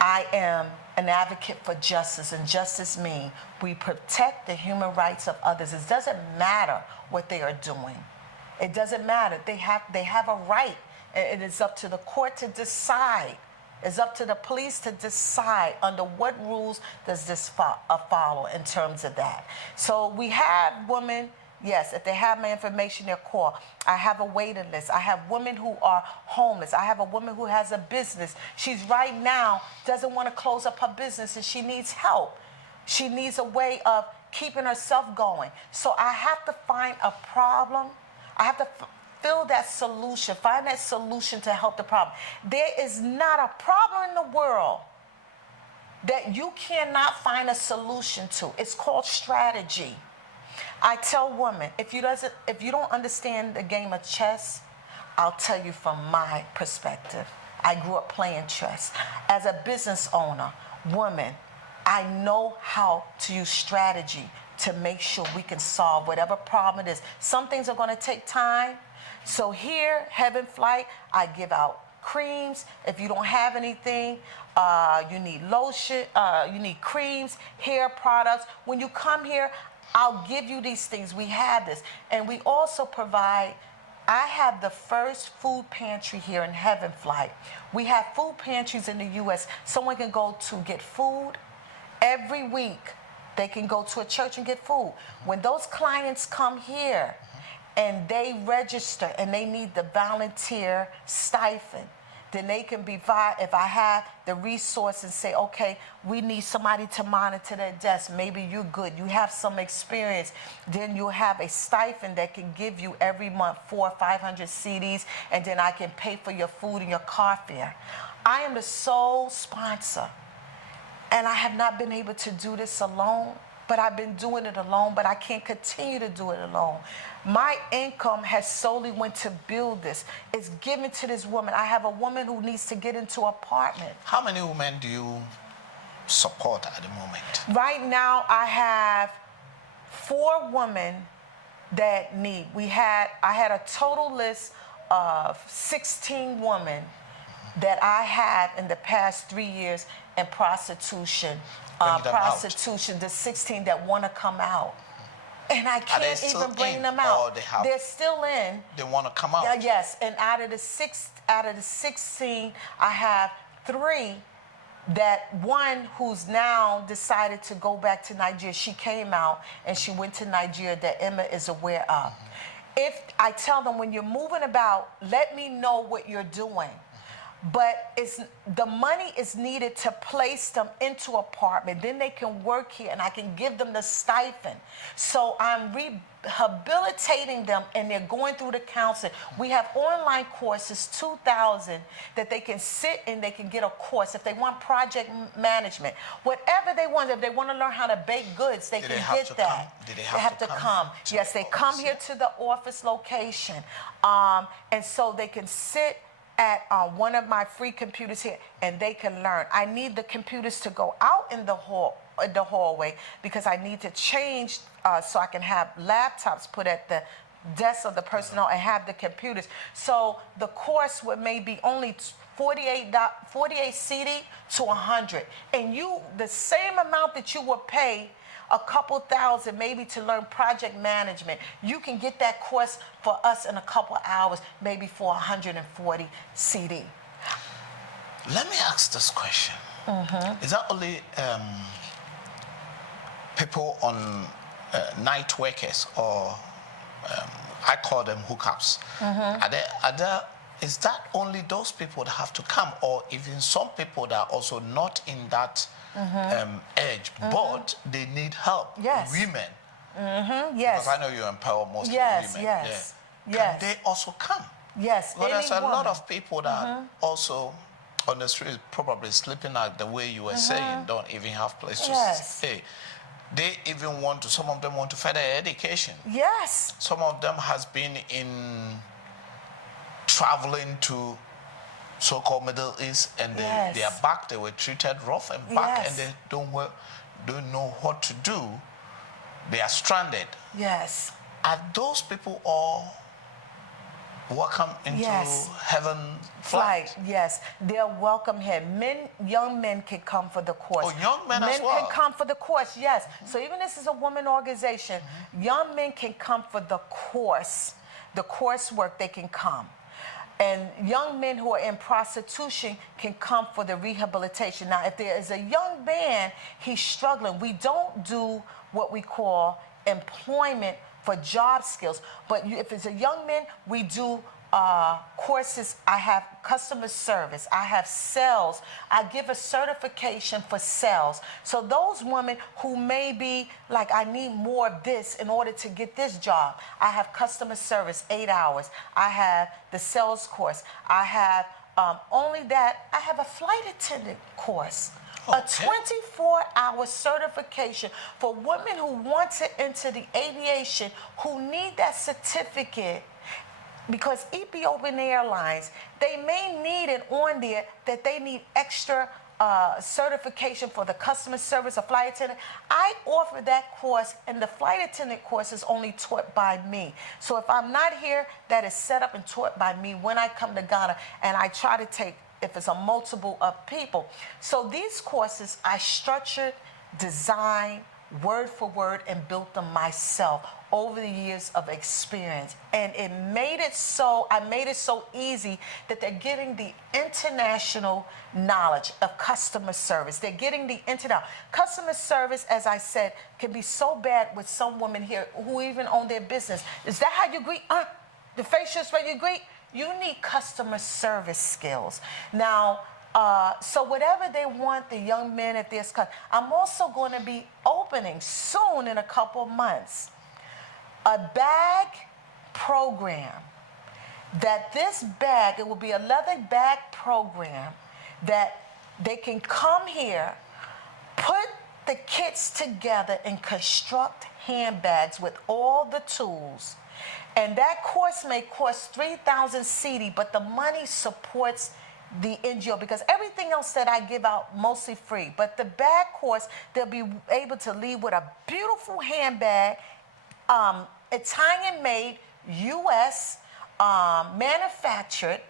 I am an advocate for justice, and justice means we protect the human rights of others. It doesn't matter what they are doing. It doesn't matter. They have a right. It is up to the court to decide. It's up to the police to decide under what rules does this follow in terms of that. So we have women Yes, if they have my information, they'll call. I have a waiting list. I have women who are homeless. I have a woman who has a business. She's right now doesn't want to close up her business and she needs help. She needs a way of keeping herself going. So I have to find a problem. I have to fill that solution, find that solution to help the problem. There is not a problem in the world that you cannot find a solution to. It's called strategy. I tell women, if you don't understand the game of chess, I'll tell you from my perspective. I grew up playing chess. As a business owner, woman, I know how to use strategy to make sure we can solve whatever problem it is. Some things are going to take time. So here, Heaven Flight, I give out creams. If you don't have anything, you need lotion, you need creams, hair products. When you come here, I'll give you these things. We have this. And we also provide, I have the first food pantry here in Heaven Flight. We have food pantries in the U.S. Someone can go to get food every week. They can go to a church and get food. When those clients come here and they register and they need the volunteer stipend, then they can be, if I have the resource and say, okay, we need somebody to monitor their desk, maybe you're good, you have some experience, then you'll have a stipend that can give you every month 400 or 500 CDs, and then I can pay for your food and your car fare. I am the sole sponsor, and I have not been able to do this alone, but I've been doing it alone, but I can't continue to do it alone. My income has solely went to build this. It's given to this woman. I have a woman who needs to get into an apartment. How many women do you support at the moment? Right now, I have 4 women that need. I had a total list of 16 women that I had in the past 3 years in prostitution. Prostitution, the 16 that want to come out. And I can't even bring them out. They're still in. They want to come out? Yes, and out of the 16, I have 3 that one who's now decided to go back to Nigeria. She came out and she went to Nigeria that Emma is aware of. If I tell them, when you're moving about, let me know what you're doing. But the money is needed to place them into apartment. Then they can work here and I can give them the stipend. So I'm rehabilitating them and they're going through the counseling. We have online courses, 2,000, that they can sit and they can get a course. If they want project management, whatever they want, if they want to learn how to bake goods, they can get that. They have to come? Yes, they come here to the office location. And so they can sit at one of my free computers here, and they can learn. I need the computers to go out in the hallway because I need to change so I can have laptops put at the desk of the personnel and have the computers. So the course would maybe only 48 CD to 100, and the same amount that you would pay a couple thousand maybe to learn project management, you can get that course for us in a couple hours, maybe for 140 CD. Let me ask this question. Is that only people on night workers, or I call them hookups? Is that only those people that have to come, or even some people that are also not in that age, but they need help? Yes. Women. Yes. Because I know you empower most of the women. Yes. Can they also come? Yes. Well, there's a lot of people that also on the street probably sleeping out the way you were saying, don't even have places to stay. They even some of them want to further education. Yes. Some of them has been in traveling to so-called Middle East, and they are back. They were treated rough and back, and they don't know what to do. They are stranded. Yes. Are those people all welcome into Heaven Flight? Yes, they're welcome here. Young men can come for the course. Oh, young men as well? Men can come for the course, yes. So even this is a woman organization, young men can come for the course. The coursework, they can come. And young men who are in prostitution can come for the rehabilitation. Now, if there is a young man, he's struggling, we don't do what we call employment for job skills. But if it's a young man, we do courses. I have customer service. I have sales. I give a certification for sales. So those women who may be like, I need more of this in order to get this job, I have customer service, 8 hours. I have the sales course. I have only that, I have a flight attendant course. A 24-hour certification for women who want to enter the aviation, who need that certificate, because Ethiopian Airlines, they may need it on there that they need extra certification for the customer service or flight attendant. I offer that course, and the flight attendant course is only taught by me. So if I'm not here, that is set up and taught by me when I come to Ghana, and I try to take, if it's a multiple of people. So these courses I structured, designed, word for word, and built them myself over the years of experience. And it made it so, I made it so easy that they're getting the international knowledge of customer service. They're getting the international. Customer service, as I said, can be so bad with some women here who even own their business. Is that how you greet? The facial way you greet? You need customer service skills. Now, so whatever they want, the young men, if there's, I'm also going to be opening soon in a couple months a bag program. That this bag, it will be a leather bag program that they can come here, put the kits together and construct handbags with all the tools. And that course may cost 3,000 cedi, but the money supports the NGO, because everything else that I give out mostly free. But the bag course, they'll be able to leave with a beautiful handbag, Italian made, US, manufactured,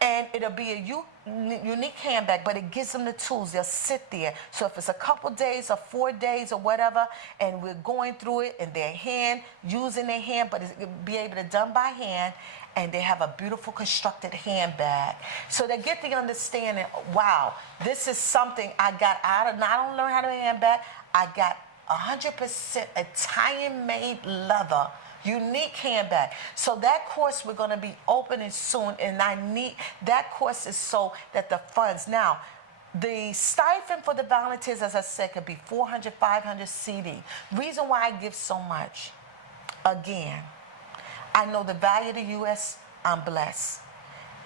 and it'll be a unique handbag, but it gives them the tools. They'll sit there. So if it's a couple days or 4 days or whatever, and we're going through it in their hand, using their hand, but it'll be able to done by hand, and they have a beautiful constructed handbag. So they get the understanding, wow, this is something I got out of, not only learn how to handbag, I got 100% Italian-made leather, unique handbag. So that course we're going to be opening soon, and I need, that course is so that the funds, now, the stipend for the volunteers, as I said, could be 400, 500 CD. Reason why I give so much, again, I know the value of the U.S., I'm blessed.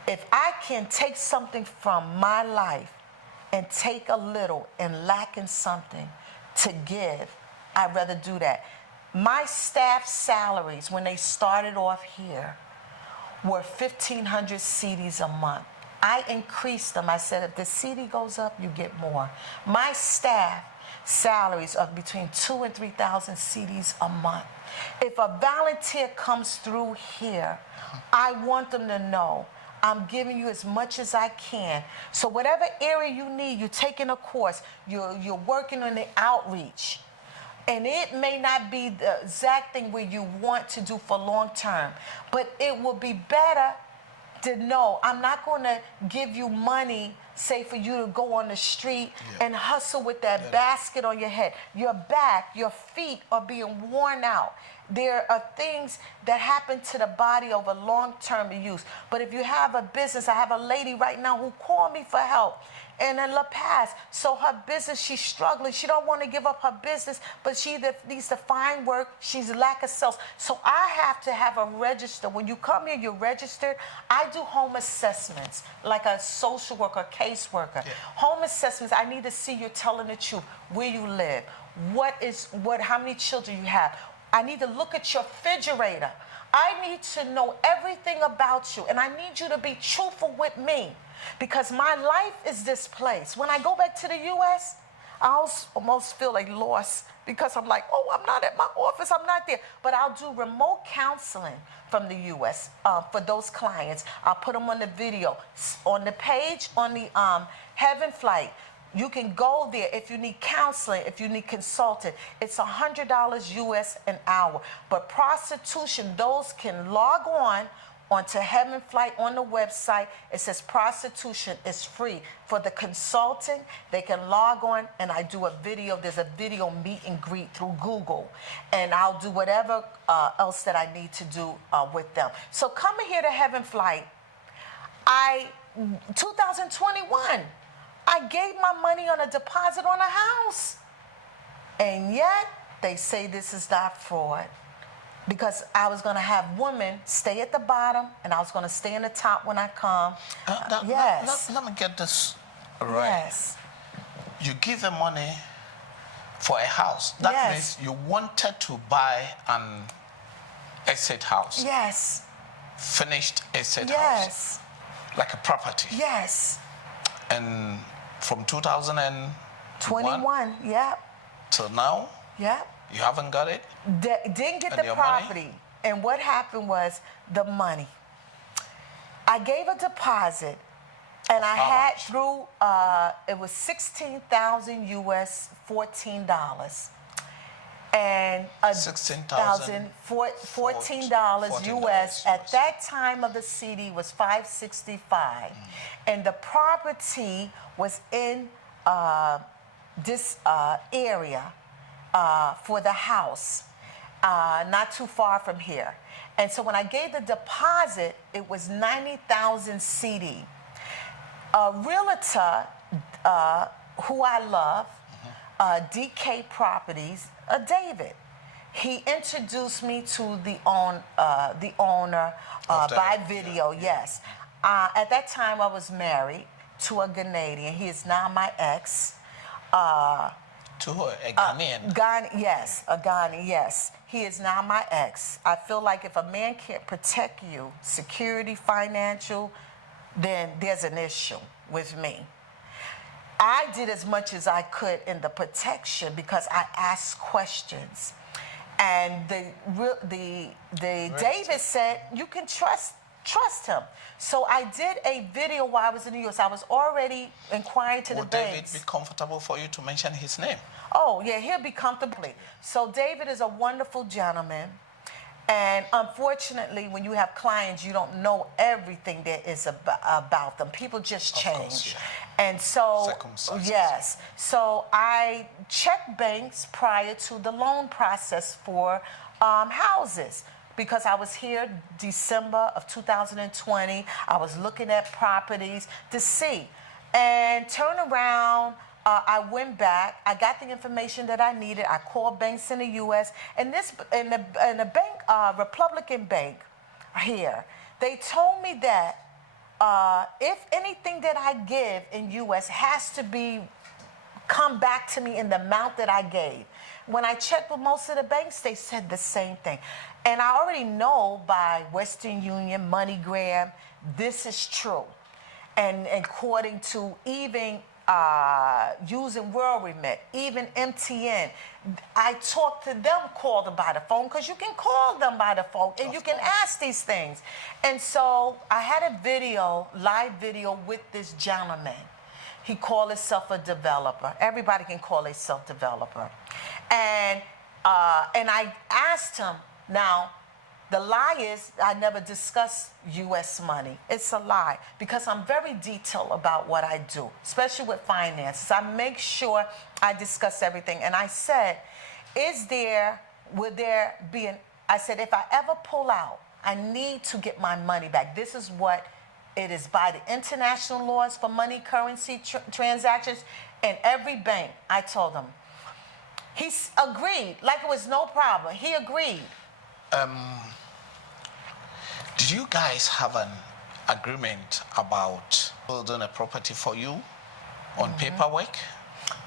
If I can take something from my life and take a little and lack in something to give, I'd rather do that. My staff salaries, when they started off here, were 1,500 CDs a month. I increased them. I said, if the CD goes up, you get more. My staff salaries are between 2,000 and 3,000 CDs a month. If a volunteer comes through here, I want them to know I'm giving you as much as I can. So whatever area you need, you're taking a course, you're working on the outreach. And it may not be the exact thing where you want to do for long term, but it will be better to know I'm not going to give you money, say, for you to go on the street and hustle with that basket on your head. Your back, your feet are being worn out. There are things that happen to the body over long-term use. But if you have a business, I have a lady right now who called me for help. And in La Paz, so her business, she's struggling. She don't want to give up her business, but she needs to find work. She's lack of sales. So I have to have a register. When you come here, you're registered. I do home assessments, like a social worker, caseworker. Home assessments, I need to see you telling the truth, where you live, how many children you have. I need to look at your refrigerator. I need to know everything about you, and I need you to be truthful with me, because my life is displaced. When I go back to the U.S., I almost feel like lost, because I'm like, oh, I'm not at my office, I'm not there. But I'll do remote counseling from the U.S. For those clients. I'll put them on the video. On the page, on the Heaven Flight, you can go there if you need counseling, if you need consulting. It's $100 US an hour. But prostitution, those can log on onto Heaven Flight on the website. It says prostitution is free. For the consulting, they can log on and I do a video. There's a video meet and greet through Google. And I'll do whatever else that I need to do with them. So coming here to Heaven Flight, 2021, I gave my money on a deposit on a house. And yet, they say this is not fraud. Because I was going to have women stay at the bottom, and I was going to stay in the top when I come. Yes. Let me get this right. Yes. You give them money for a house. That Yes. means you wanted to buy an estate house. Yes. Finished estate house. Yes. Like a property. Yes. And from 2021 Yep. till now, Yep. you haven't got it? Didn't get And the your property. money? And what happened was the money. I gave a deposit, and I How had much? through, it was $16,000 US, $14. And $16,000, $14 US. At that time of the CD was $565, and the property was in this area for the house, not too far from here. And so when I gave the deposit, it was 90,000 CD. A realtor who I love, DK Properties, David. He introduced me to the owner by video, yes. At that time, I was married to a Ghanaian. He is now my ex. To a Ghanaian? Yes, a Ghanaian, yes. He is now my ex. I feel like if a man can't protect you, security, financial, then there's an issue with me. I did as much as I could in the protection because I asked questions. And David said, you can trust him. So I did a video while I was in the U.S. I was already inquiring to the Would David banks. be comfortable for you to mention his name? Oh, yeah, he'll be comfortably. So David is a wonderful gentleman. And unfortunately, when you have clients, you don't know everything there is about them. People just change. Course, yeah. And so, Circumstances. yes. So I checked banks prior to the loan process for houses. Because I was here December of 2020. I was looking at properties to see. And turn around, I went back. I got the information that I needed. I called banks in the U.S. And the bank, Republican Bank here, they told me that if anything that I give in U.S. has to come back to me in the amount that I gave. When I checked with most of the banks, they said the same thing. And I already know by Western Union, MoneyGram, this is true. And according to even using World Remit, even MTN, I talked to them, called them by the phone, because you can call them by the phone and you can ask these things. And so I had a video, live video with this gentleman. He called himself a developer. Everybody can call themselves developer. And I asked him, now, the lie is I never discuss U.S. money. It's a lie because I'm very detailed about what I do, especially with finances. I make sure I discuss everything. And I said, would there be I said, if I ever pull out, I need to get my money back. This is what it is by the international laws for money currency transactions. And every bank, I told him, he agreed, like it was no problem. He agreed. Did you guys have an agreement about building a property for you on paperwork?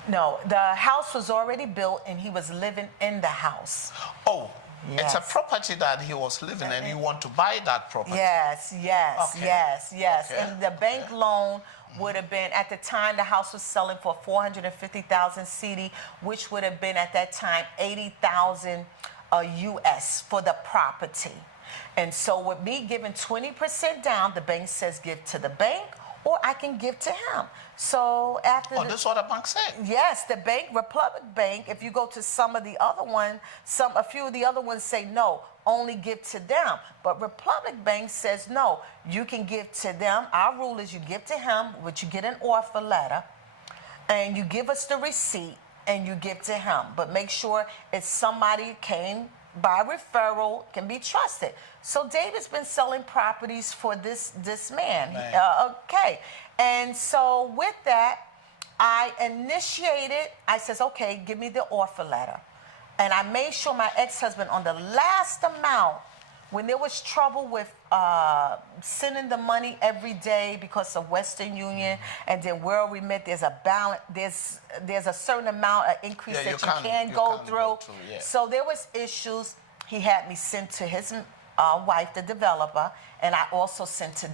No, the house was already built and he was living in the house. Oh, it's a Yes. property that he was living in and you want to buy that property? Yes, yes, Okay. yes, yes. Okay. And the bank loan would have been, at the time, the house was selling for 450,000 CD, which would have been at that time 80,000 US for the property. And so with me giving 20% down, the bank says give to the bank or I can give to him. So after Oh, this is what the bank said. yes, the bank, Republic Bank, if you go to some of the other ones, a few of the other ones say no, only give to them. But Republic Bank says no, you can give to them. Our rule is you give to him, but you get an offer letter, and you give us the receipt, and you give to him. But make sure it's somebody came by referral, can be trusted. So David's been selling properties for this man. Okay. And so with that, I initiated, I says, okay, give me the offer letter. And I made sure my ex-husband on the last amount, when there was trouble with sending the money every day because of Western Union and then World Remit, there's a balance, there's a certain amount of increase that you can't go through. Yeah. So there was issues. He had me sent to his wife, the developer, and I also sent to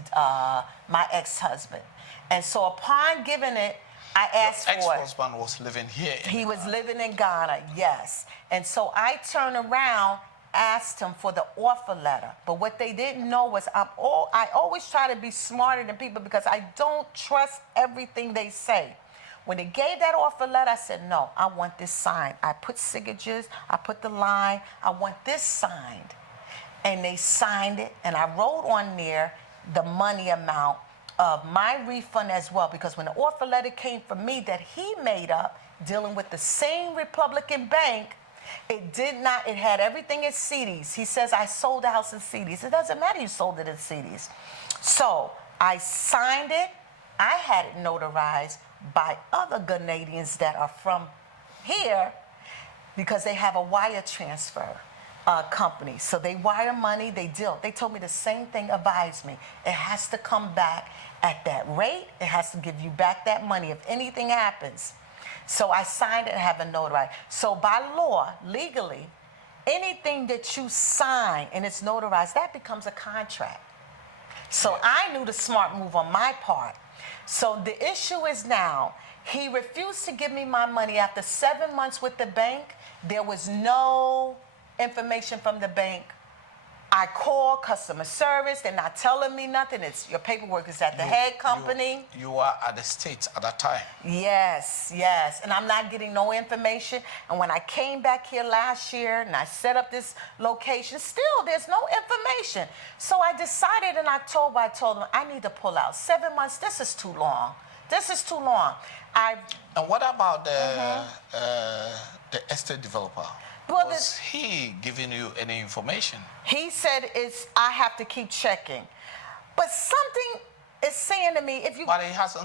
my ex-husband. And so upon giving it, I asked for it. Ex-husband was living here. He was living in Ghana, yes. And so I turned around, asked him for the offer letter. But what they didn't know was I always try to be smarter than people because I don't trust everything they say. When they gave that offer letter, I said, no, I want this signed. I put signatures, I put the line, I want this signed. And they signed it, and I wrote on there the money amount of my refund as well, because when the offer letter came from me that he made up, dealing with the same Republican bank, it had everything in CDs. He says, I sold the house in CDs. It doesn't matter, you sold it in CDs. So I signed it. I had it notarized by other Ghanaians that are from here because they have a wire transfer company. So they wire money, they deal. They told me the same thing, advised me. It has to come back at that rate. It has to give you back that money if anything happens. So I signed it and have a notarized. So by law, legally, anything that you sign and it's notarized, that becomes a contract. So I knew the smart move on my part. So the issue is now, he refused to give me my money after 7 months with the bank. There was no information from the bank. I called customer service. They're not telling me nothing. It's your paperwork is at the head company. You were at the States at that time. Yes, yes. And I'm not getting no information. And when I came back here last year and I set up this location, still there's no information. So I decided in October, I told them I need to pull out. 7 months, this is too long. This is too long. And what about the estate developer? Well, was he giving you any information? He said I have to keep checking. But something is saying to me, if you... But he has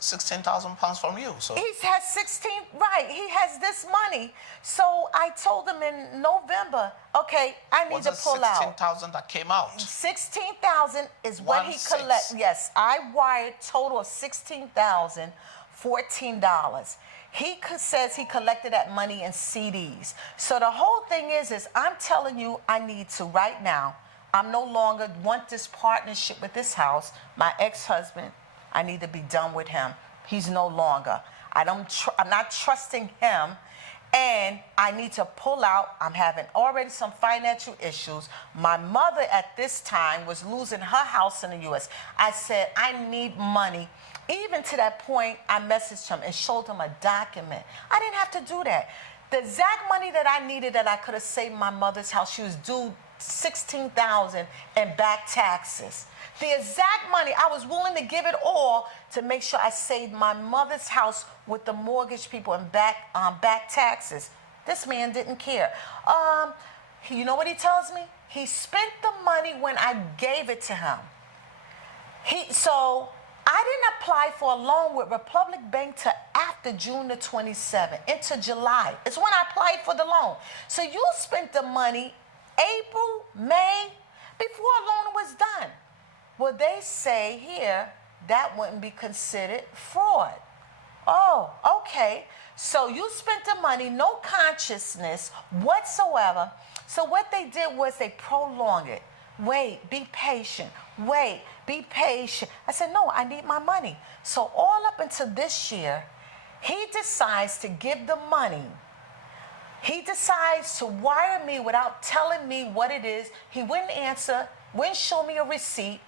16,000 pounds from you, so... He has 16, right, he has this money. So I told him in November, okay, I need to pull out. 16,000 that came out? 16,000 is what he collected. Yes, I wired total of $16,014. He says he collected that money in CDs. So the whole thing is I'm telling you, I need to right now. I'm no longer want this partnership with this house. My ex-husband, I need to be done with him. He's no longer. I'm not trusting him, and I need to pull out. I'm having already some financial issues. My mother at this time was losing her house in the U.S. I said, I need money. Even to that point, I messaged him and showed him a document. I didn't have to do that. The exact money that I needed that I could have saved my mother's house, she was due $16,000 and back taxes. The exact money, I was willing to give it all to make sure I saved my mother's house with the mortgage people and back taxes. This man didn't care. You know what he tells me? He spent the money when I gave it to him. So I didn't apply for a loan with Republic Bank till after June the 27th, into July. It's when I applied for the loan. So you spent the money April, May, before a loan was done. Well, they say here that wouldn't be considered fraud. Oh, okay. So you spent the money, no consciousness whatsoever. So what they did was they prolonged it. Wait, be patient. Wait, be patient. I said, no, I need my money. So all up until this year, he decides to give the money. He decides to wire me without telling me what it is. He wouldn't answer, wouldn't show me a receipt.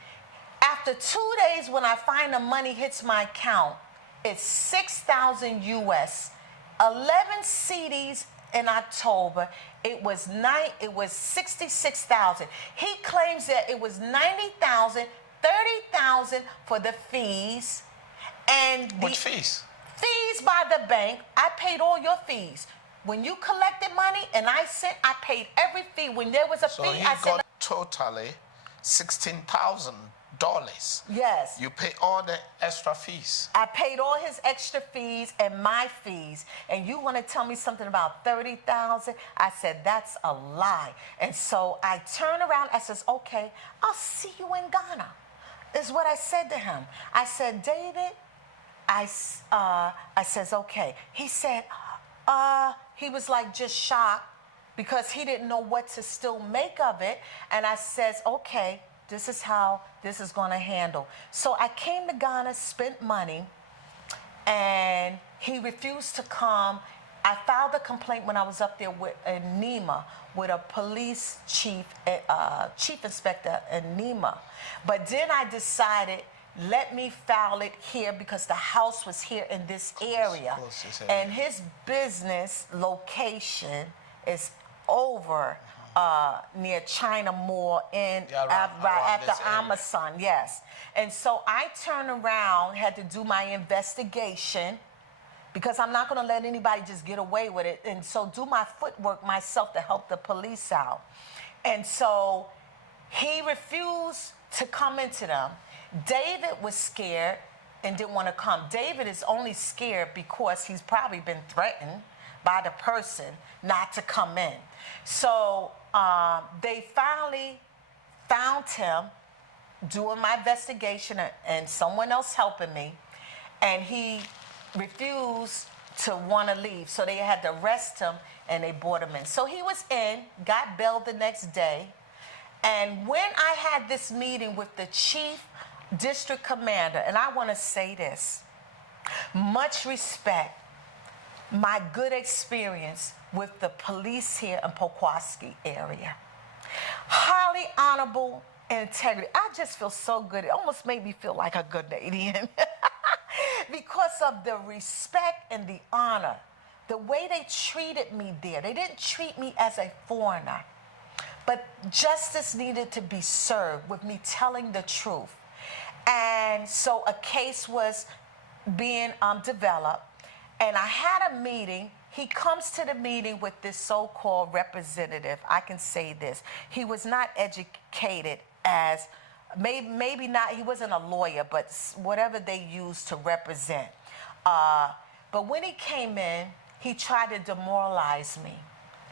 After 2 days, when I find the money hits my account, it's 6,000 US, 11 CDs in October. It was 66,000. He claims that it was 90,000, 30,000 for the fees, and the Which fees? fees by the bank. I paid all your fees. When you collected money and I I paid every fee. When there was a So fee, he I got said, totally $16,000. yes. You pay all the extra fees. I paid all his extra fees and my fees. And you want to tell me something about 30,000? I said, that's a lie. And so I turn around. I says, okay, I'll see you in Ghana. Is what I said to him. I said, David, I says, okay. He said, he was like just shocked because he didn't know what to still make of it. And I says, okay, this is how this is going to handle. So I came to Ghana, spent money, and he refused to come. I filed a complaint when I was up there in Nima with a police chief, chief inspector in Nima. But then I decided, let me file it here because the house was here in this area. And his business location is over near China Mall in right at the Amazon, yes. And so I turned around, had to do my investigation because I'm not going to let anybody just get away with it. And so do my footwork myself to help the police out. And so he refused to come into them. David was scared and didn't want to come. David is only scared because he's probably been threatened by the person not to come in. So they finally found him doing my investigation and someone else helping me, and he refused to want to leave. So they had to arrest him and they brought him in. So he was in, got bail the next day. And when I had this meeting with the chief district commander, and I want to say this, much respect, my good experience with the police here in Pokwaski area. Highly honorable integrity. I just feel so good. It almost made me feel like a Ghanaian because of the respect and the honor, the way they treated me there. They didn't treat me as a foreigner, but justice needed to be served with me telling the truth. And so a case was being developed, and I had a meeting. He comes to the meeting with this so-called representative. I can say this. He was not educated as, maybe not, he wasn't a lawyer, but whatever they used to represent. But when he came in, he tried to demoralize me,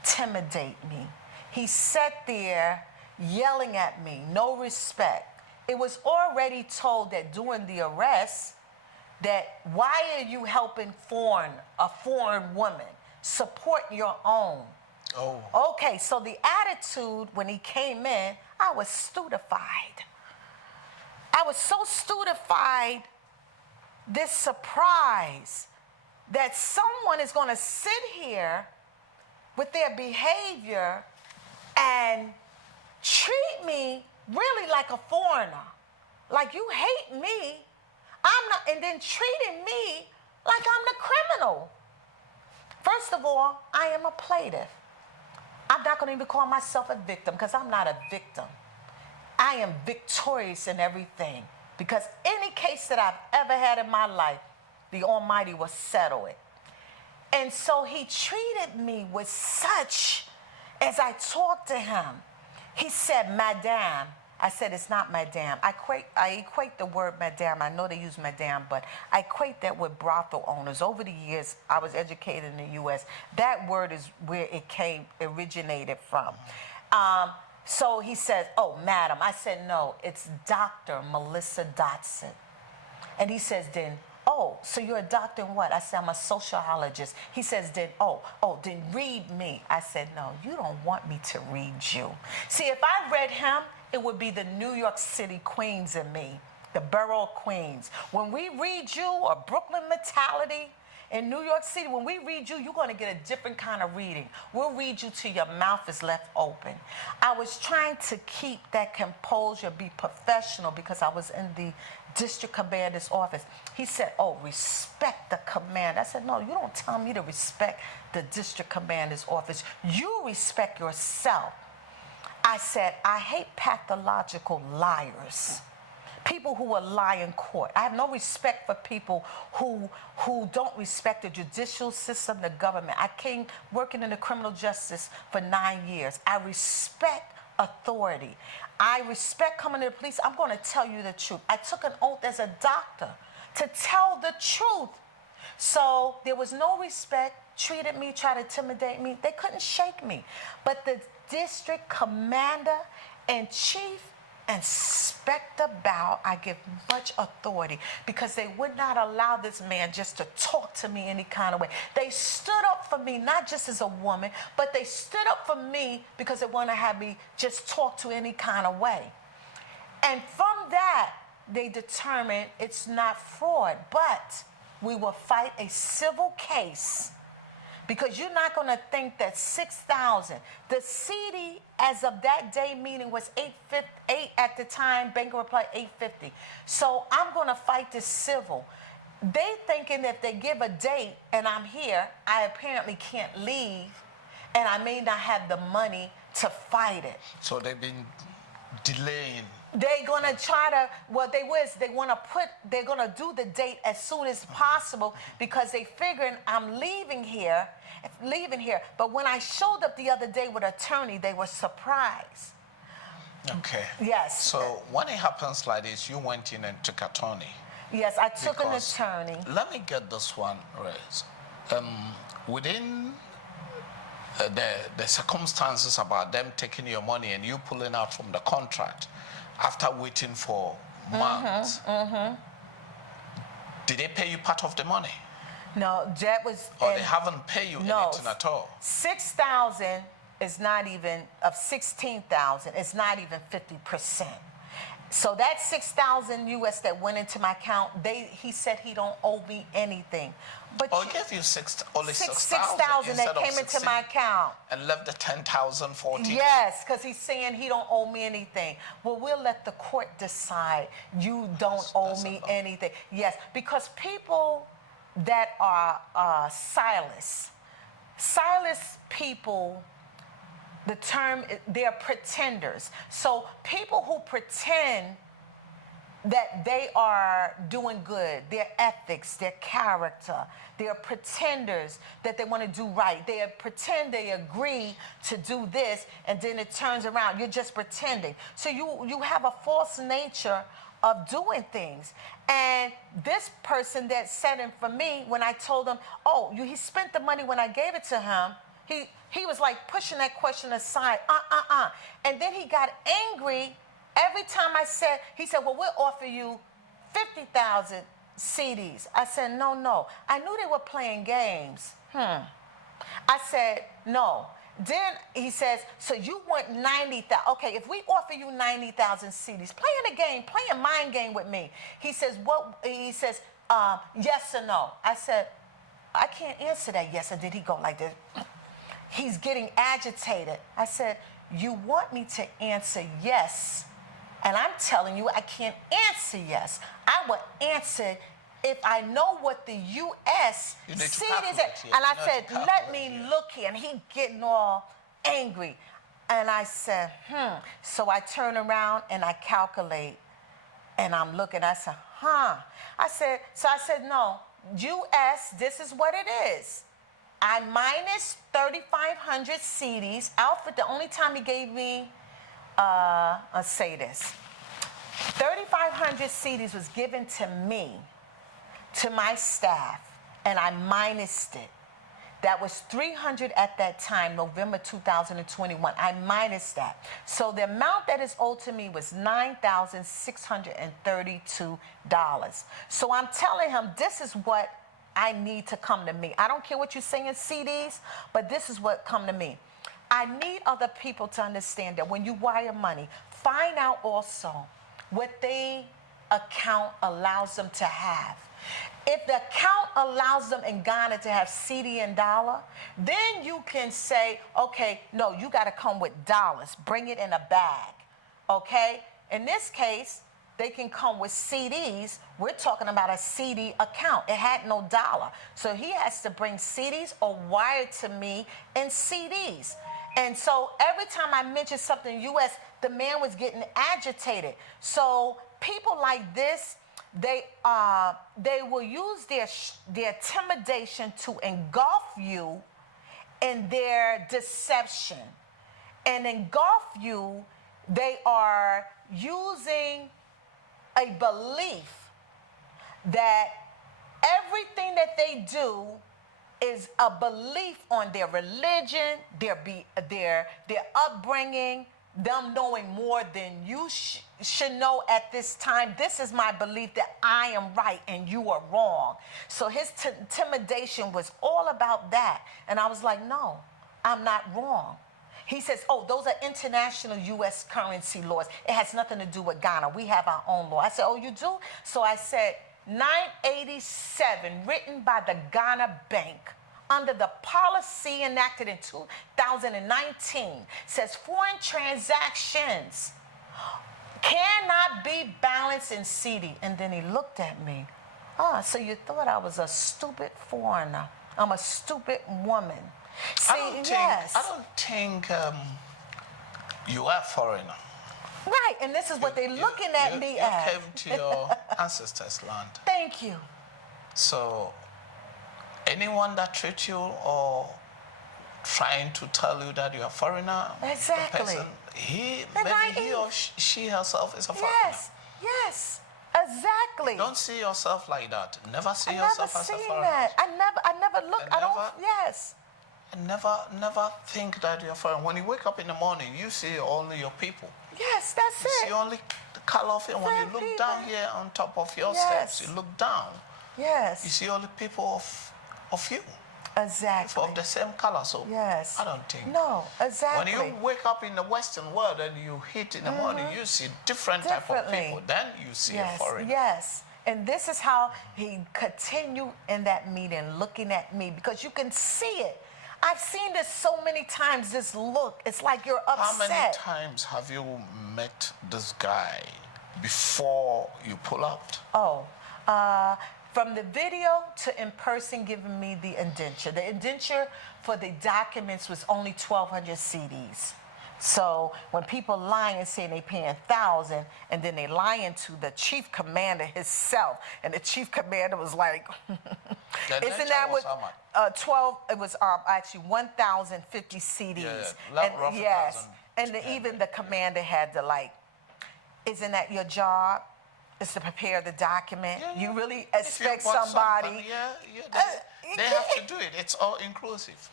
intimidate me. He sat there yelling at me, no respect. It was already told that during the arrest, that why are you helping a foreign woman? Support your own. Oh. Okay, so the attitude when he came in, I was stupefied. I was so stupefied, this surprise that someone is going to sit here with their behavior and treat me really like a foreigner. Like you hate me. I'm not, and then treating me like I'm the criminal. First of all, I am a plaintiff. I'm not going to even call myself a victim because I'm not a victim. I am victorious in everything because any case that I've ever had in my life, the Almighty will settle it. And so he treated me with such, as I talked to him, he said, Madame. I said, it's not madame. I equate the word madame. I know they use madame, but I equate that with brothel owners. Over the years, I was educated in the U.S. That word is where it originated from. So he says, oh, madam. I said, no, it's Dr. Melissa Dotson. And he says, then, oh, so you're a doctor in what? I said, I'm a sociologist. He says, then, then read me. I said, no, you don't want me to read you. See, if I read him, it would be the New York City Queens in me, the borough of Queens. When we read you, or Brooklyn mentality, In New York City, when we read you, you're going to get a different kind of reading. We'll read you till your mouth is left open. I was trying to keep that composure, be professional, because I was in the district commander's office. He said, oh, respect the commander. I said, no, you don't tell me to respect the district commander's office. You respect yourself. I said, I hate pathological liars. People who will lie in court. I have no respect for people who don't respect the judicial system, the government. I came working in the criminal justice for 9 years. I respect authority. I respect coming to the police. I'm going to tell you the truth. I took an oath as a doctor to tell the truth. So there was no respect, treated me, tried to intimidate me. They couldn't shake me. But the district commander and chief Inspector Bow, I give much authority, because they would not allow this man just to talk to me any kind of way. They stood up for me, not just as a woman, but they stood up for me because they want to have me just talk to any kind of way. And from that, they determined it's not fraud, but we will fight a civil case. Because you're not going to think that 6,000. The CD as of that day meeting was 8 at the time. Bank replied 850. So I'm going to fight this civil. They thinking that if they give a date and I'm here, I apparently can't leave, and I may not have the money to fight it. So they've been delaying. They're gonna try to, they're gonna do the date as soon as possible, because they figuring I'm leaving here. But when I showed up the other day with an attorney, they were surprised. Okay. Yes. So when it happens like this, you went in and took attorney. Yes, I took an Because- attorney. Let me get this one right. Within the circumstances about them taking your money and you pulling out from the contract, after waiting for months, did they pay you part of the money? No, that was. Or they haven't paid you anything at all? 6,000 is not even, of 16,000, it's not even 50%. So that 6,000 US that went into my account, he said he don't owe me anything. But Oh, he gave you only 6,000 6,000 that came into my account. And left the 10,000 14. Yes, because he's saying he don't owe me anything. Well, we'll let the court decide. You don't owe That's me enough. anything. Yes, because people that are Silas people, the term, they're pretenders. So people who pretend that they are doing good, their ethics, their character, they're pretenders that they want to do right. They pretend they agree to do this, and then it turns around. You're just pretending. So you have a false nature of doing things. And this person that said it for me, when I told him, oh, he spent the money when I gave it to him, he was like pushing that question aside, And then he got angry every time I said, he said, well, we'll offer you 50,000 CDs. I said, no. I knew they were playing games. I said, no. Then he says, so you want 90,000. Okay, if we offer you 90,000 CDs, playing a game, play a mind game with me. He says, what? He says, yes or no. I said, I can't answer that yes. And did he go like this? He's getting agitated. I said, you want me to answer yes, and I'm telling you I can't answer yes. I will answer if I know what the U.S. seed is. And I said, let me look here. And he getting all angry. And I said, So I turn around and I calculate, and I'm looking. I said, I said, no, U.S., this is what it is. I minus 3,500 CDs. Alfred, the only time he gave me, I'll say this, 3,500 CDs was given to me, to my staff, and I minused it. That was 300 at that time, November 2021. I minused that. So the amount that is owed to me was $9,632. So I'm telling him, this is what I need to come to me. I don't care what you say in CDs, but this is what come to me. I need other people to understand that when you wire money, find out also what they account allows them to have. If the account allows them in Ghana to have CD and dollar, then you can say, okay, no, you got to come with dollars. Bring it in a bag, okay? In this case, they can come with CDs. We're talking about a CD account. It had no dollar. So he has to bring CDs or wire to me in CDs. And so every time I mentioned something U.S., the man was getting agitated. So people like this, they will use their intimidation to engulf you in their deception. And engulf you, they are using a belief that everything that they do is a belief on their religion, their upbringing, them knowing more than you should know at this time. This is my belief that I am right and you are wrong. So his intimidation was all about that. And I was like, no, I'm not wrong. He says, oh, those are international U.S. currency laws. It has nothing to do with Ghana. We have our own law. I said, oh, you do? So I said, 987, written by the Ghana Bank, under the policy enacted in 2019, says foreign transactions cannot be balanced in CD. And then he looked at me. Oh, so you thought I was a stupid foreigner. I'm a stupid woman. See, I don't think you are a foreigner. Right, and this is what they're looking at me as. You came to your ancestors' land. Thank you. So anyone that treats you or trying to tell you that you're a foreigner, Exactly. the person, he naive. or she herself is a foreigner. Yes, exactly. Don't see yourself like that. Never see I yourself never as a seen foreigner. that. I never look. And I don't. never- Yes. And never think that you're foreign. When you wake up in the morning, you see only your people. Yes, that's You see it. only the color of it. When you Same look people. down here on top of your Yes. steps, you look down. Yes. You see all the people of you, Exactly. of the same color. So Yes. I don't think. No, exactly. When you wake up in the Western world and you hit in the morning, you see different type of Differently. people. Then you see a foreigner. Yes. And this is how he continued in that meeting, looking at me, because you can see it. I've seen this so many times, this look. It's like you're upset. How many times have you met this guy before you pull out? Oh, from the video to in person giving me the indenture. The indenture for the documents was only 1,200 CDs. So when people lying and saying they paying 1,000, and then they lying to the chief commander himself, and the chief commander was like, "Isn't that what?" 12. It was actually 1,050 CDs. Yeah. And yes, and even the commander had to like, "Isn't that your job? Is to prepare the document? Yeah. You really If you expect bought somebody?" they have to do it. It's all inclusive.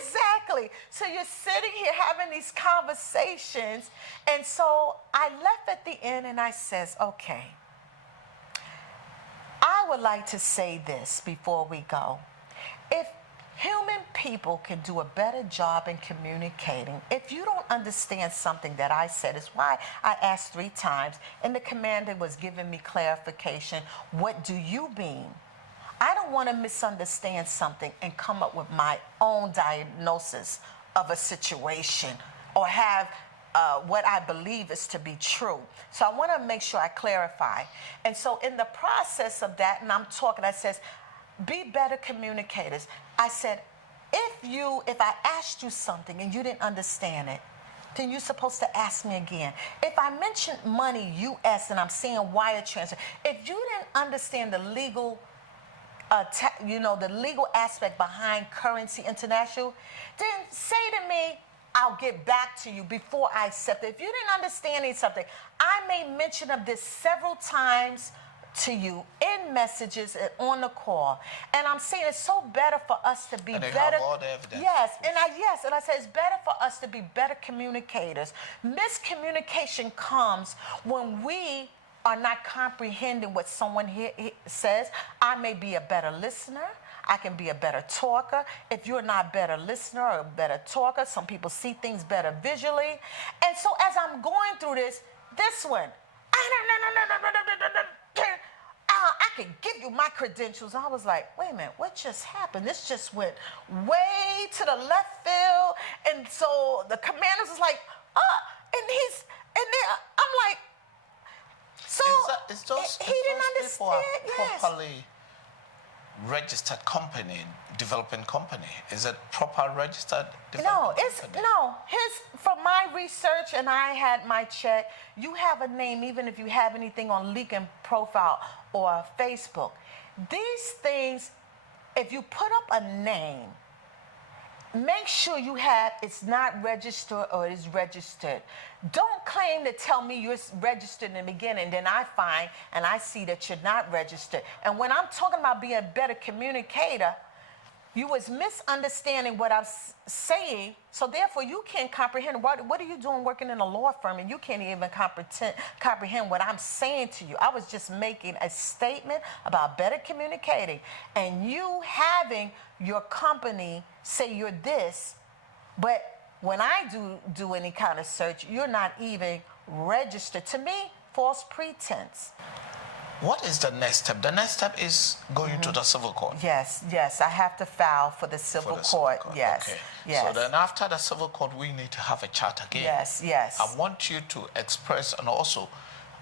Exactly. So you're sitting here having these conversations. And so I left at the end and I says, okay, I would like to say this before we go. If human people can do a better job in communicating, if you don't understand something that I said, it's why I asked 3 times, and the commander was giving me clarification. What do you mean? I don't want to misunderstand something and come up with my own diagnosis of a situation or have what I believe is to be true. So I want to make sure I clarify. And so in the process of that, and I'm talking, I says, be better communicators. I said, if I asked you something and you didn't understand it, then you're supposed to ask me again. If I mentioned money, U.S., and I'm seeing wire transfer, if you didn't understand the legal the legal aspect behind currency international, then say to me, I'll get back to you before I accept it. If you didn't understand something, I made mention of this several times to you in messages and on the call. And I'm saying it's so better for us to be and they better. have all the evidence. Yes, and I say it's better for us to be better communicators. Miscommunication comes when we are not comprehending what someone here says. I may be a better listener. I can be a better talker. If you're not a better listener or a better talker, some people see things better visually. And so as I'm going through this one, I could give you my credentials. I was like, wait a minute, what just happened? This just went way to the left field. And so the commanders was like, and then I'm like, so It's those he didn't people are understand. Yes. properly registered company, developing company. Is it proper registered No, developing it's company? no. From my research, and I had my check. You have a name, even if you have anything on LinkedIn profile or Facebook. These things, if you put up a name, make sure you have it's not registered or it's registered. Don't claim to tell me you're registered in the beginning, then I find and I see that you're not registered. And when I'm talking about being a better communicator, you was misunderstanding what I'm saying, so therefore you can't comprehend. What are you doing working in a law firm and you can't even comprehend what I'm saying to you? I was just making a statement about better communicating, and you having your company say you're this, but when I do any kind of search, you're not even registered. To me, false pretense. What is the next step? The next step is going to the civil court. Yes, I have to file for the civil court. Yes, Okay. yes. So then after the civil court, we need to have a chat again. Yes. I want you to express and also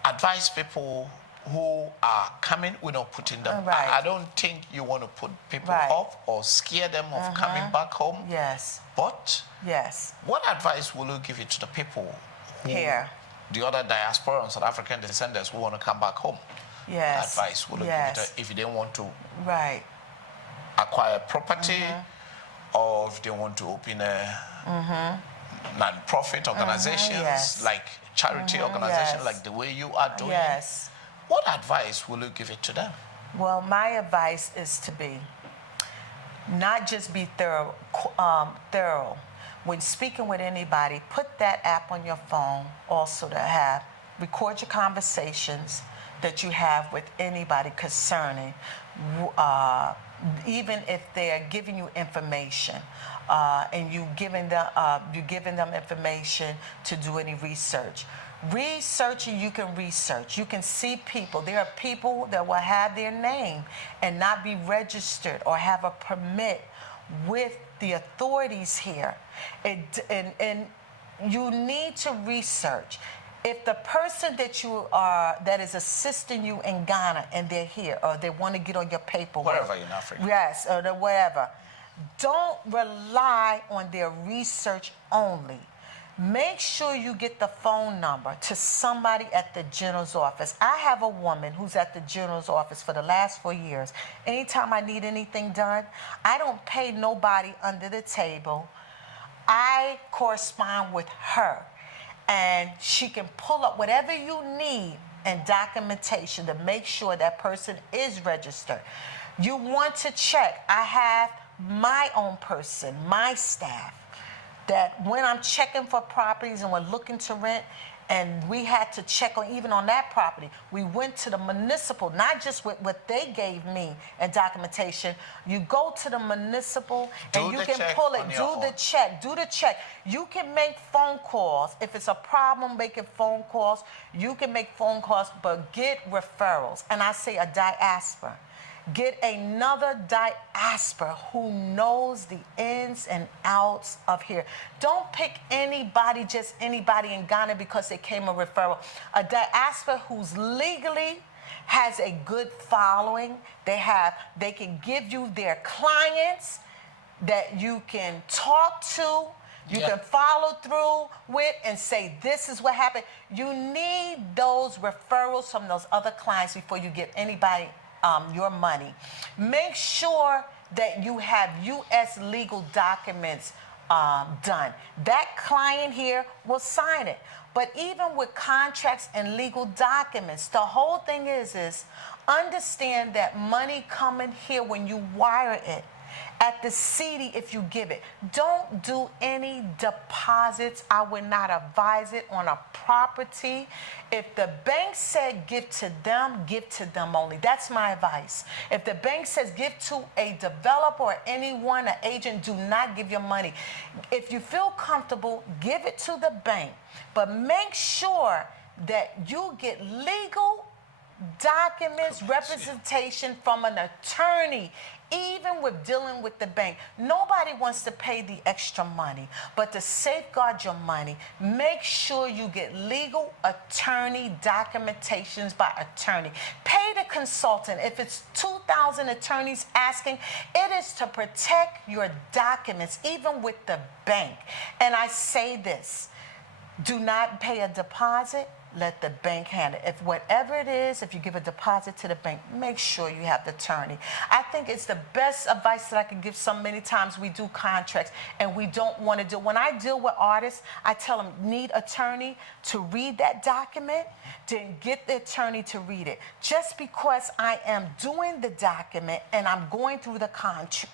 advise people who are coming without putting them. Right. I don't think you want to put people Right. off or scare them of coming back home. Yes. But Yes. what advice will you give it to the people who, Here. the other diaspora and South African descendants who want to come back home? Yes. What advice will you give it if they want to Right. acquire property or if they want to open a non-profit organizations Yes. like charity organizations Yes. like the way you are doing? Yes. What advice will you give it to them? Well, my advice is to be not just be thorough. When speaking with anybody, put that app on your phone also to record your conversations that you have with anybody concerning, even if they're giving you information, and you're giving them information to do any research. Researching, you can research. You can see people. There are people that will have their name and not be registered or have a permit with the authorities here. And you need to research. If the person that is assisting you in Ghana and they're here, or they want to get on your paperwork, Wherever in Africa. yes, or wherever, don't rely on their research only. Make sure you get the phone number to somebody at the general's office. I have a woman who's at the general's office for the last 4 years. Anytime I need anything done, I don't pay nobody under the table. I correspond with her, and she can pull up whatever you need and documentation to make sure that person is registered. You want to check. I have my own person, my staff, that when I'm checking for properties and we're looking to rent, and we had to check on even on that property, we went to the municipal, not just with what they gave me and documentation. You go to the municipal and you can pull it, do the check. You can make phone calls. If it's a problem making phone calls, you can make phone calls, but get referrals. And I say a diaspora. Get another diaspora who knows the ins and outs of here. Don't pick anybody, just anybody in Ghana because they came a referral. A diaspora who's legally has a good following. They can give you their clients that you can talk to. You can follow through with and say, this is what happened. You need those referrals from those other clients before you give anybody your money. Make sure that you have U.S. legal documents done. That client here will sign it. But even with contracts and legal documents, the whole thing is understand that money coming here when you wire it. At the CD, if you give it, don't do any deposits. I would not advise it on a property. If the bank said give to them only. That's my advice. If the bank says give to a developer or anyone, an agent, do not give your money. If you feel comfortable, give it to the bank. But make sure that you get legal documents, representation from an attorney, even with dealing with the bank. Nobody wants to pay the extra money, but to safeguard your money, make sure you get legal attorney documentations by attorney. Pay the consultant. If it's 2,000 attorneys asking, it is to protect your documents, even with the bank. And I say this, do not pay a deposit. Let the bank handle it. If whatever it is, if you give a deposit to the bank, make sure you have the attorney. I think it's the best advice that I can give. So many times we do contracts and we don't want to do. When I deal with artists, I tell them, need attorney to read that document, then get the attorney to read it. Just because I am doing the document and I'm going through the contracts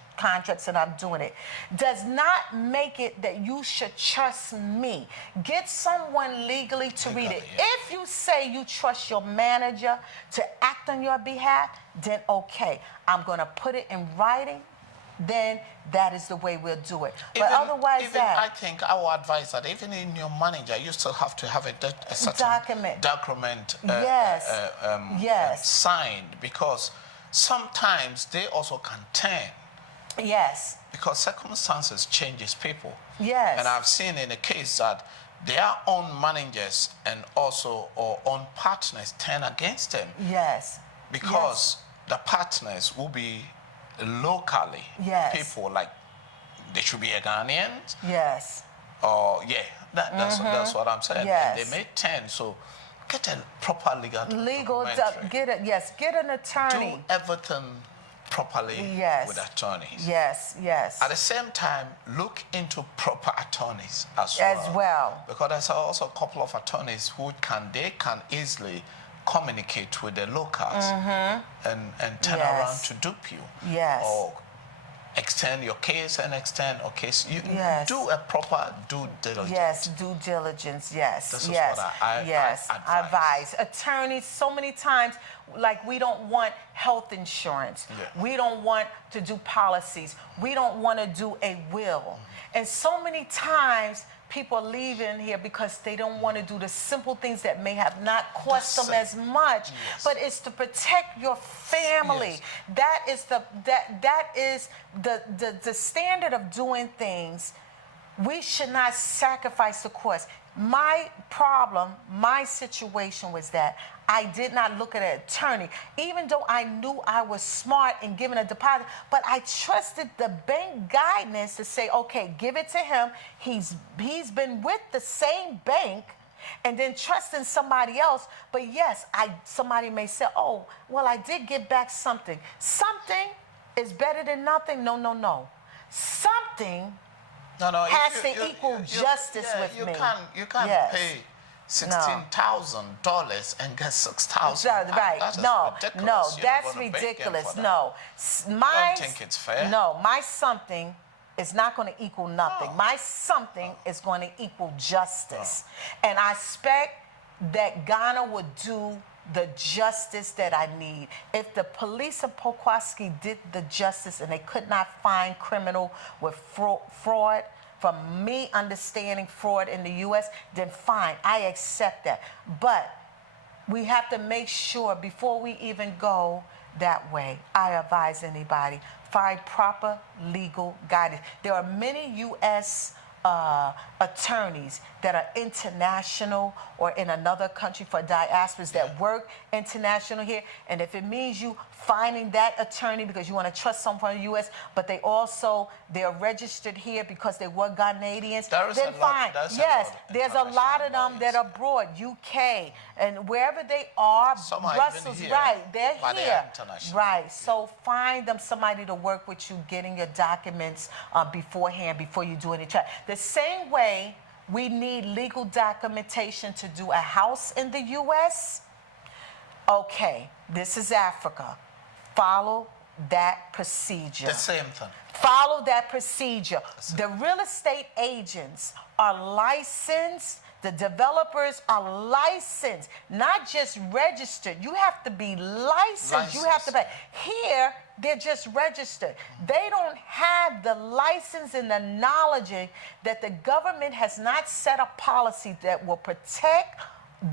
and I'm doing it does not make it that you should trust me. Get someone legally to read it. Yeah. If you say you trust your manager to act on your behalf, then okay, I'm going to put it in writing, then that is the way we'll do it. But otherwise I think I would advise that even in your manager, you still have to have a certain document yes. Signed, because sometimes they also can turn. Yes. Because circumstances changes people. Yes. And I've seen in a case that their own managers and also or own partners turn against them. Yes. Because the partners will be locally people, like they should be a Ghanaian. Yes. Or that's what I'm saying. Yes. And they may turn, so get a proper legal get an attorney. Do everything properly with attorneys. Yes, yes. At the same time, look into proper attorneys as well. Because there's also a couple of attorneys who can easily communicate with the locals and turn around to dupe you. Yes. Or extend your case and extend a case. You do a proper due diligence. Yes, due diligence, yes. This is yes. what I advise. Attorneys, so many times, like we don't want health insurance. Yeah. We don't want to do policies. We don't want to do a will. And so many times, people are leaving here because they don't want to do the simple things that may have not cost them as much, but it's to protect your family. Yes. That is the standard of doing things. We should not sacrifice the cost. My problem, my situation was that I did not look at an attorney, even though I knew I was smart in giving a deposit, but I trusted the bank guidance to say, okay, give it to him. He's been with the same bank, and then trusting somebody else. But yes, somebody may say, oh, well, I did get back something. Something is better than nothing. No. Something has to equal justice with me. You can't pay $16,000 and get $6,000. Right. That is No, ridiculous. that's ridiculous. No. I don't think it's fair. No, my something is not going to equal nothing. My something is going to equal justice. And I expect that Ghana would do the justice that I need. If the police of Pokwaski did the justice and they could not find criminal with fraud, from me understanding fraud in the U.S., then fine, I accept that. But we have to make sure before we even go that way, I advise anybody, find proper legal guidance. There are many U.S. Attorneys that are international or in another country for diasporas that work international here. And if it means you finding that attorney because you want to trust someone from the U.S., but they're registered here because they were Ghanaians, then fine. Yes, there's a lot of them that are abroad, UK, and wherever they are, Brussels, they're here. Right, so find them somebody to work with you, getting your documents beforehand before you do any check. The same way we need legal documentation to do a house in the U.S. Okay, this is Africa. Follow that procedure. The same thing. Follow that procedure. The real estate agents are licensed. The developers are licensed, not just registered. You have to be licensed. You have to pay. Here, they're just registered. They don't have the license and the knowledge that the government has not set a policy that will protect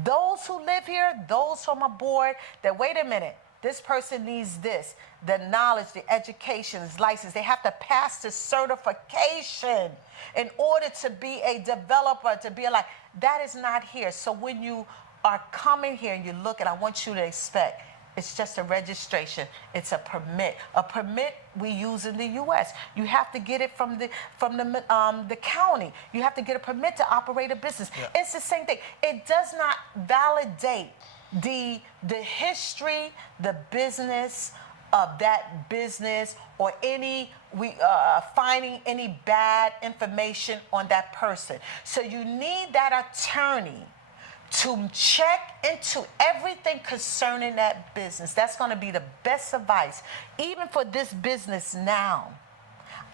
those who live here, those from aboard, that wait a minute, this person needs this, the knowledge, the education, his license. They have to pass the certification in order to be a developer, to be like, that is not here. So when you are coming here and you look, and I want you to expect, it's just a registration. It's a permit. A permit we use in the U.S. You have to get it from the county. You have to get a permit to operate a business. Yeah. It's the same thing. It does not validate the history, the business of that business, or finding any bad information on that person. So you need that attorney to check into everything concerning that business. That's going to be the best advice. Even for this business now,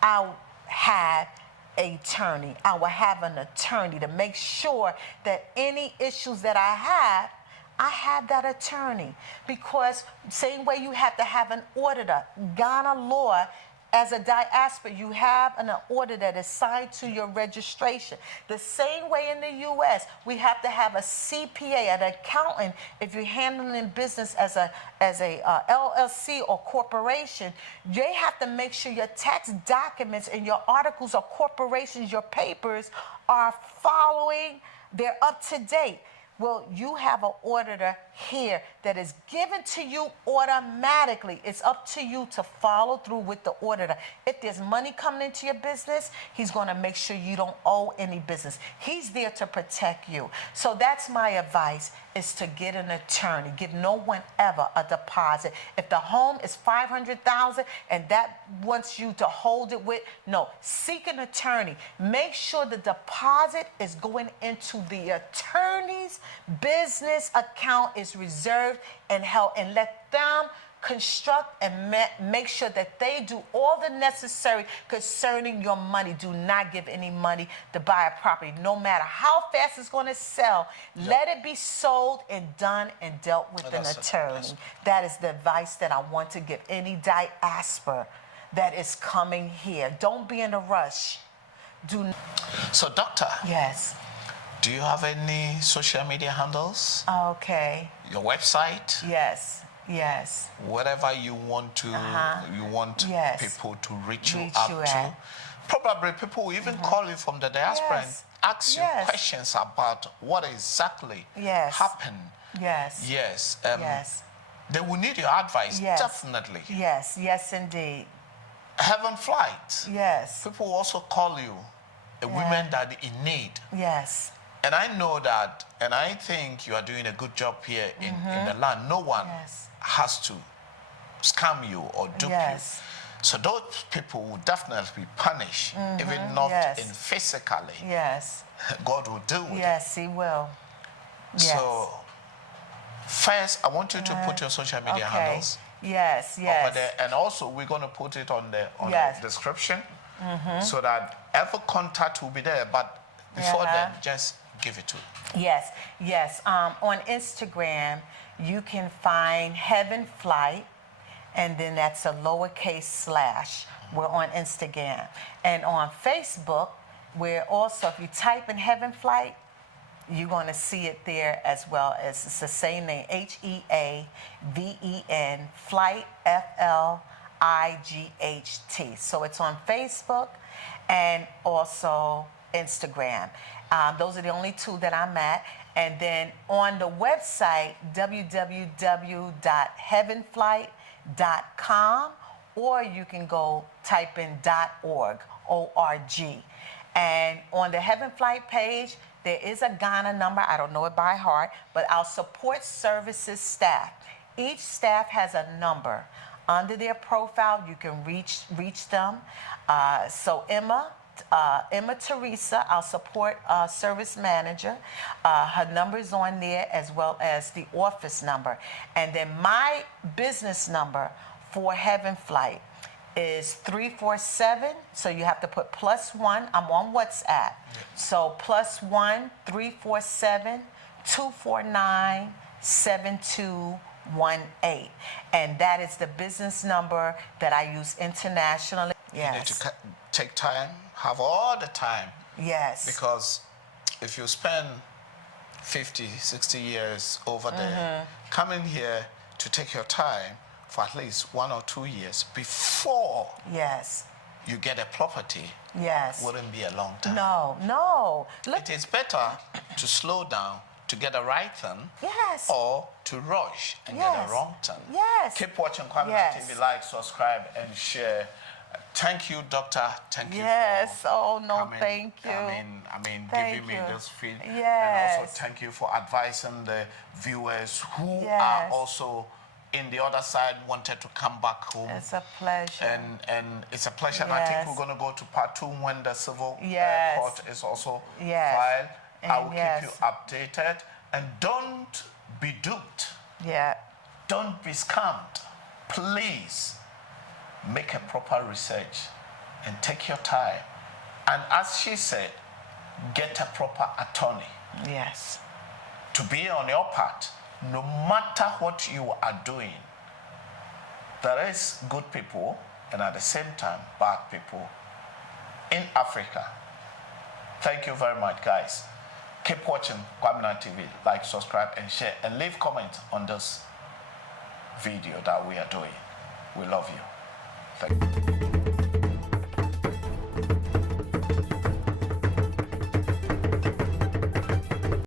I'll have an attorney. I will have an attorney to make sure that any issues that I have that attorney. Because same way you have to have an auditor. Ghana law, as a diaspora, you have an auditor that is signed to your registration. The same way in the U.S., we have to have a CPA, an accountant. If you're handling business as a LLC or corporation, they have to make sure your tax documents and your articles of corporations, your papers, are following, they're up to date. Well, you have an auditor here that is given to you automatically. It's up to you to follow through with the auditor. If there's money coming into your business, he's going to make sure you don't owe any business. He's there to protect you. So that's my advice, is to get an attorney. Give no one ever a deposit. If the home is $500,000 and that wants you to hold it with, no, seek an attorney. Make sure the deposit is going into the attorney's business account, is reserved and held, and let them construct and make sure that they do all the necessary concerning your money. Do not give any money to buy a property, no matter how fast it's going to sell. Yep. Let it be sold and done and dealt with an attorney. That is the advice that I want to give any diaspora that is coming here. Don't be in a rush. So, doctor. Yes. Do you have any social media handles? Okay. Your website? Yes. Yes. Whatever you want to, yes. people to reach you to. Probably people will even call you from the diaspora and ask you questions about what exactly happened. Yes. Yes. Yes. They will need your advice, definitely. Yes. Yes, indeed. Heaven Flight. Yes. People will also call you a woman that in need. Yes. And I know that, and I think you are doing a good job here in the land. No one has to scam you or dupe you. So those people will definitely be punished, even not in physically. Yes. God will deal with it. Yes, He will. Yes. So first, I want you to put your social media handles. Yes. Over there, and also we're going to put it on the description, so that every contact will be there. But before then, just give it to it. Yes. On Instagram, you can find Heaven Flight, and then that's a lowercase / We're on Instagram. And on Facebook, we're also, if you type in Heaven Flight, you're going to see it there as well. As it's the same name, HEAVEN, Flight, FLIGHT. So it's on Facebook and also Instagram. Those are the only two that I'm at. And then on the website, www.heavenflight.com, or you can go type in .org, O-R-G. And on the Heaven Flight page, there is a Ghana number. I don't know it by heart, but our support services staff. Each staff has a number. Under their profile, you can reach them. So Emma Teresa, our support service manager, her number is on there, as well as the office number. And then my business number for Heaven Flight is 347, so you have to put +1. I'm on WhatsApp. So +1 347 249 7218. And that is the business number that I use internationally. Yes. You need to take time, have all the time. Yes. Because if you spend 50, 60 years over there, coming here to take your time for at least 1 or 2 years before Yes. you get a property Yes. wouldn't be a long time. No. Look. It is better to slow down to get the right thing Yes. or to rush and get Yes. the wrong thing. Yes. Keep watching Kwaminat Yes. TV, like, subscribe, and share. Thank you, Doctor. Thank you Yes. for Oh, no, coming. thank you. I mean, Thank giving me you. this feel. And Yes. also thank you for advising the viewers who Yes. are also in the other side, wanted to come back home. It's a pleasure. And it's a pleasure. And I think Yes. we're going to go to part 2 when the civil Yes. court is also Yes. filed. I And will yes. keep you updated. And don't be duped. Yeah. Don't be scammed. Please make a proper research and take your time. And as she said, get a proper attorney Yes. to be on your part, no matter what you are doing. There is good people and at the same time bad people in Africa. Thank you very much, guys. Keep watching Kwaminat TV. Like, subscribe, and share, and leave comments on this video that we are doing. We love you. Thank you.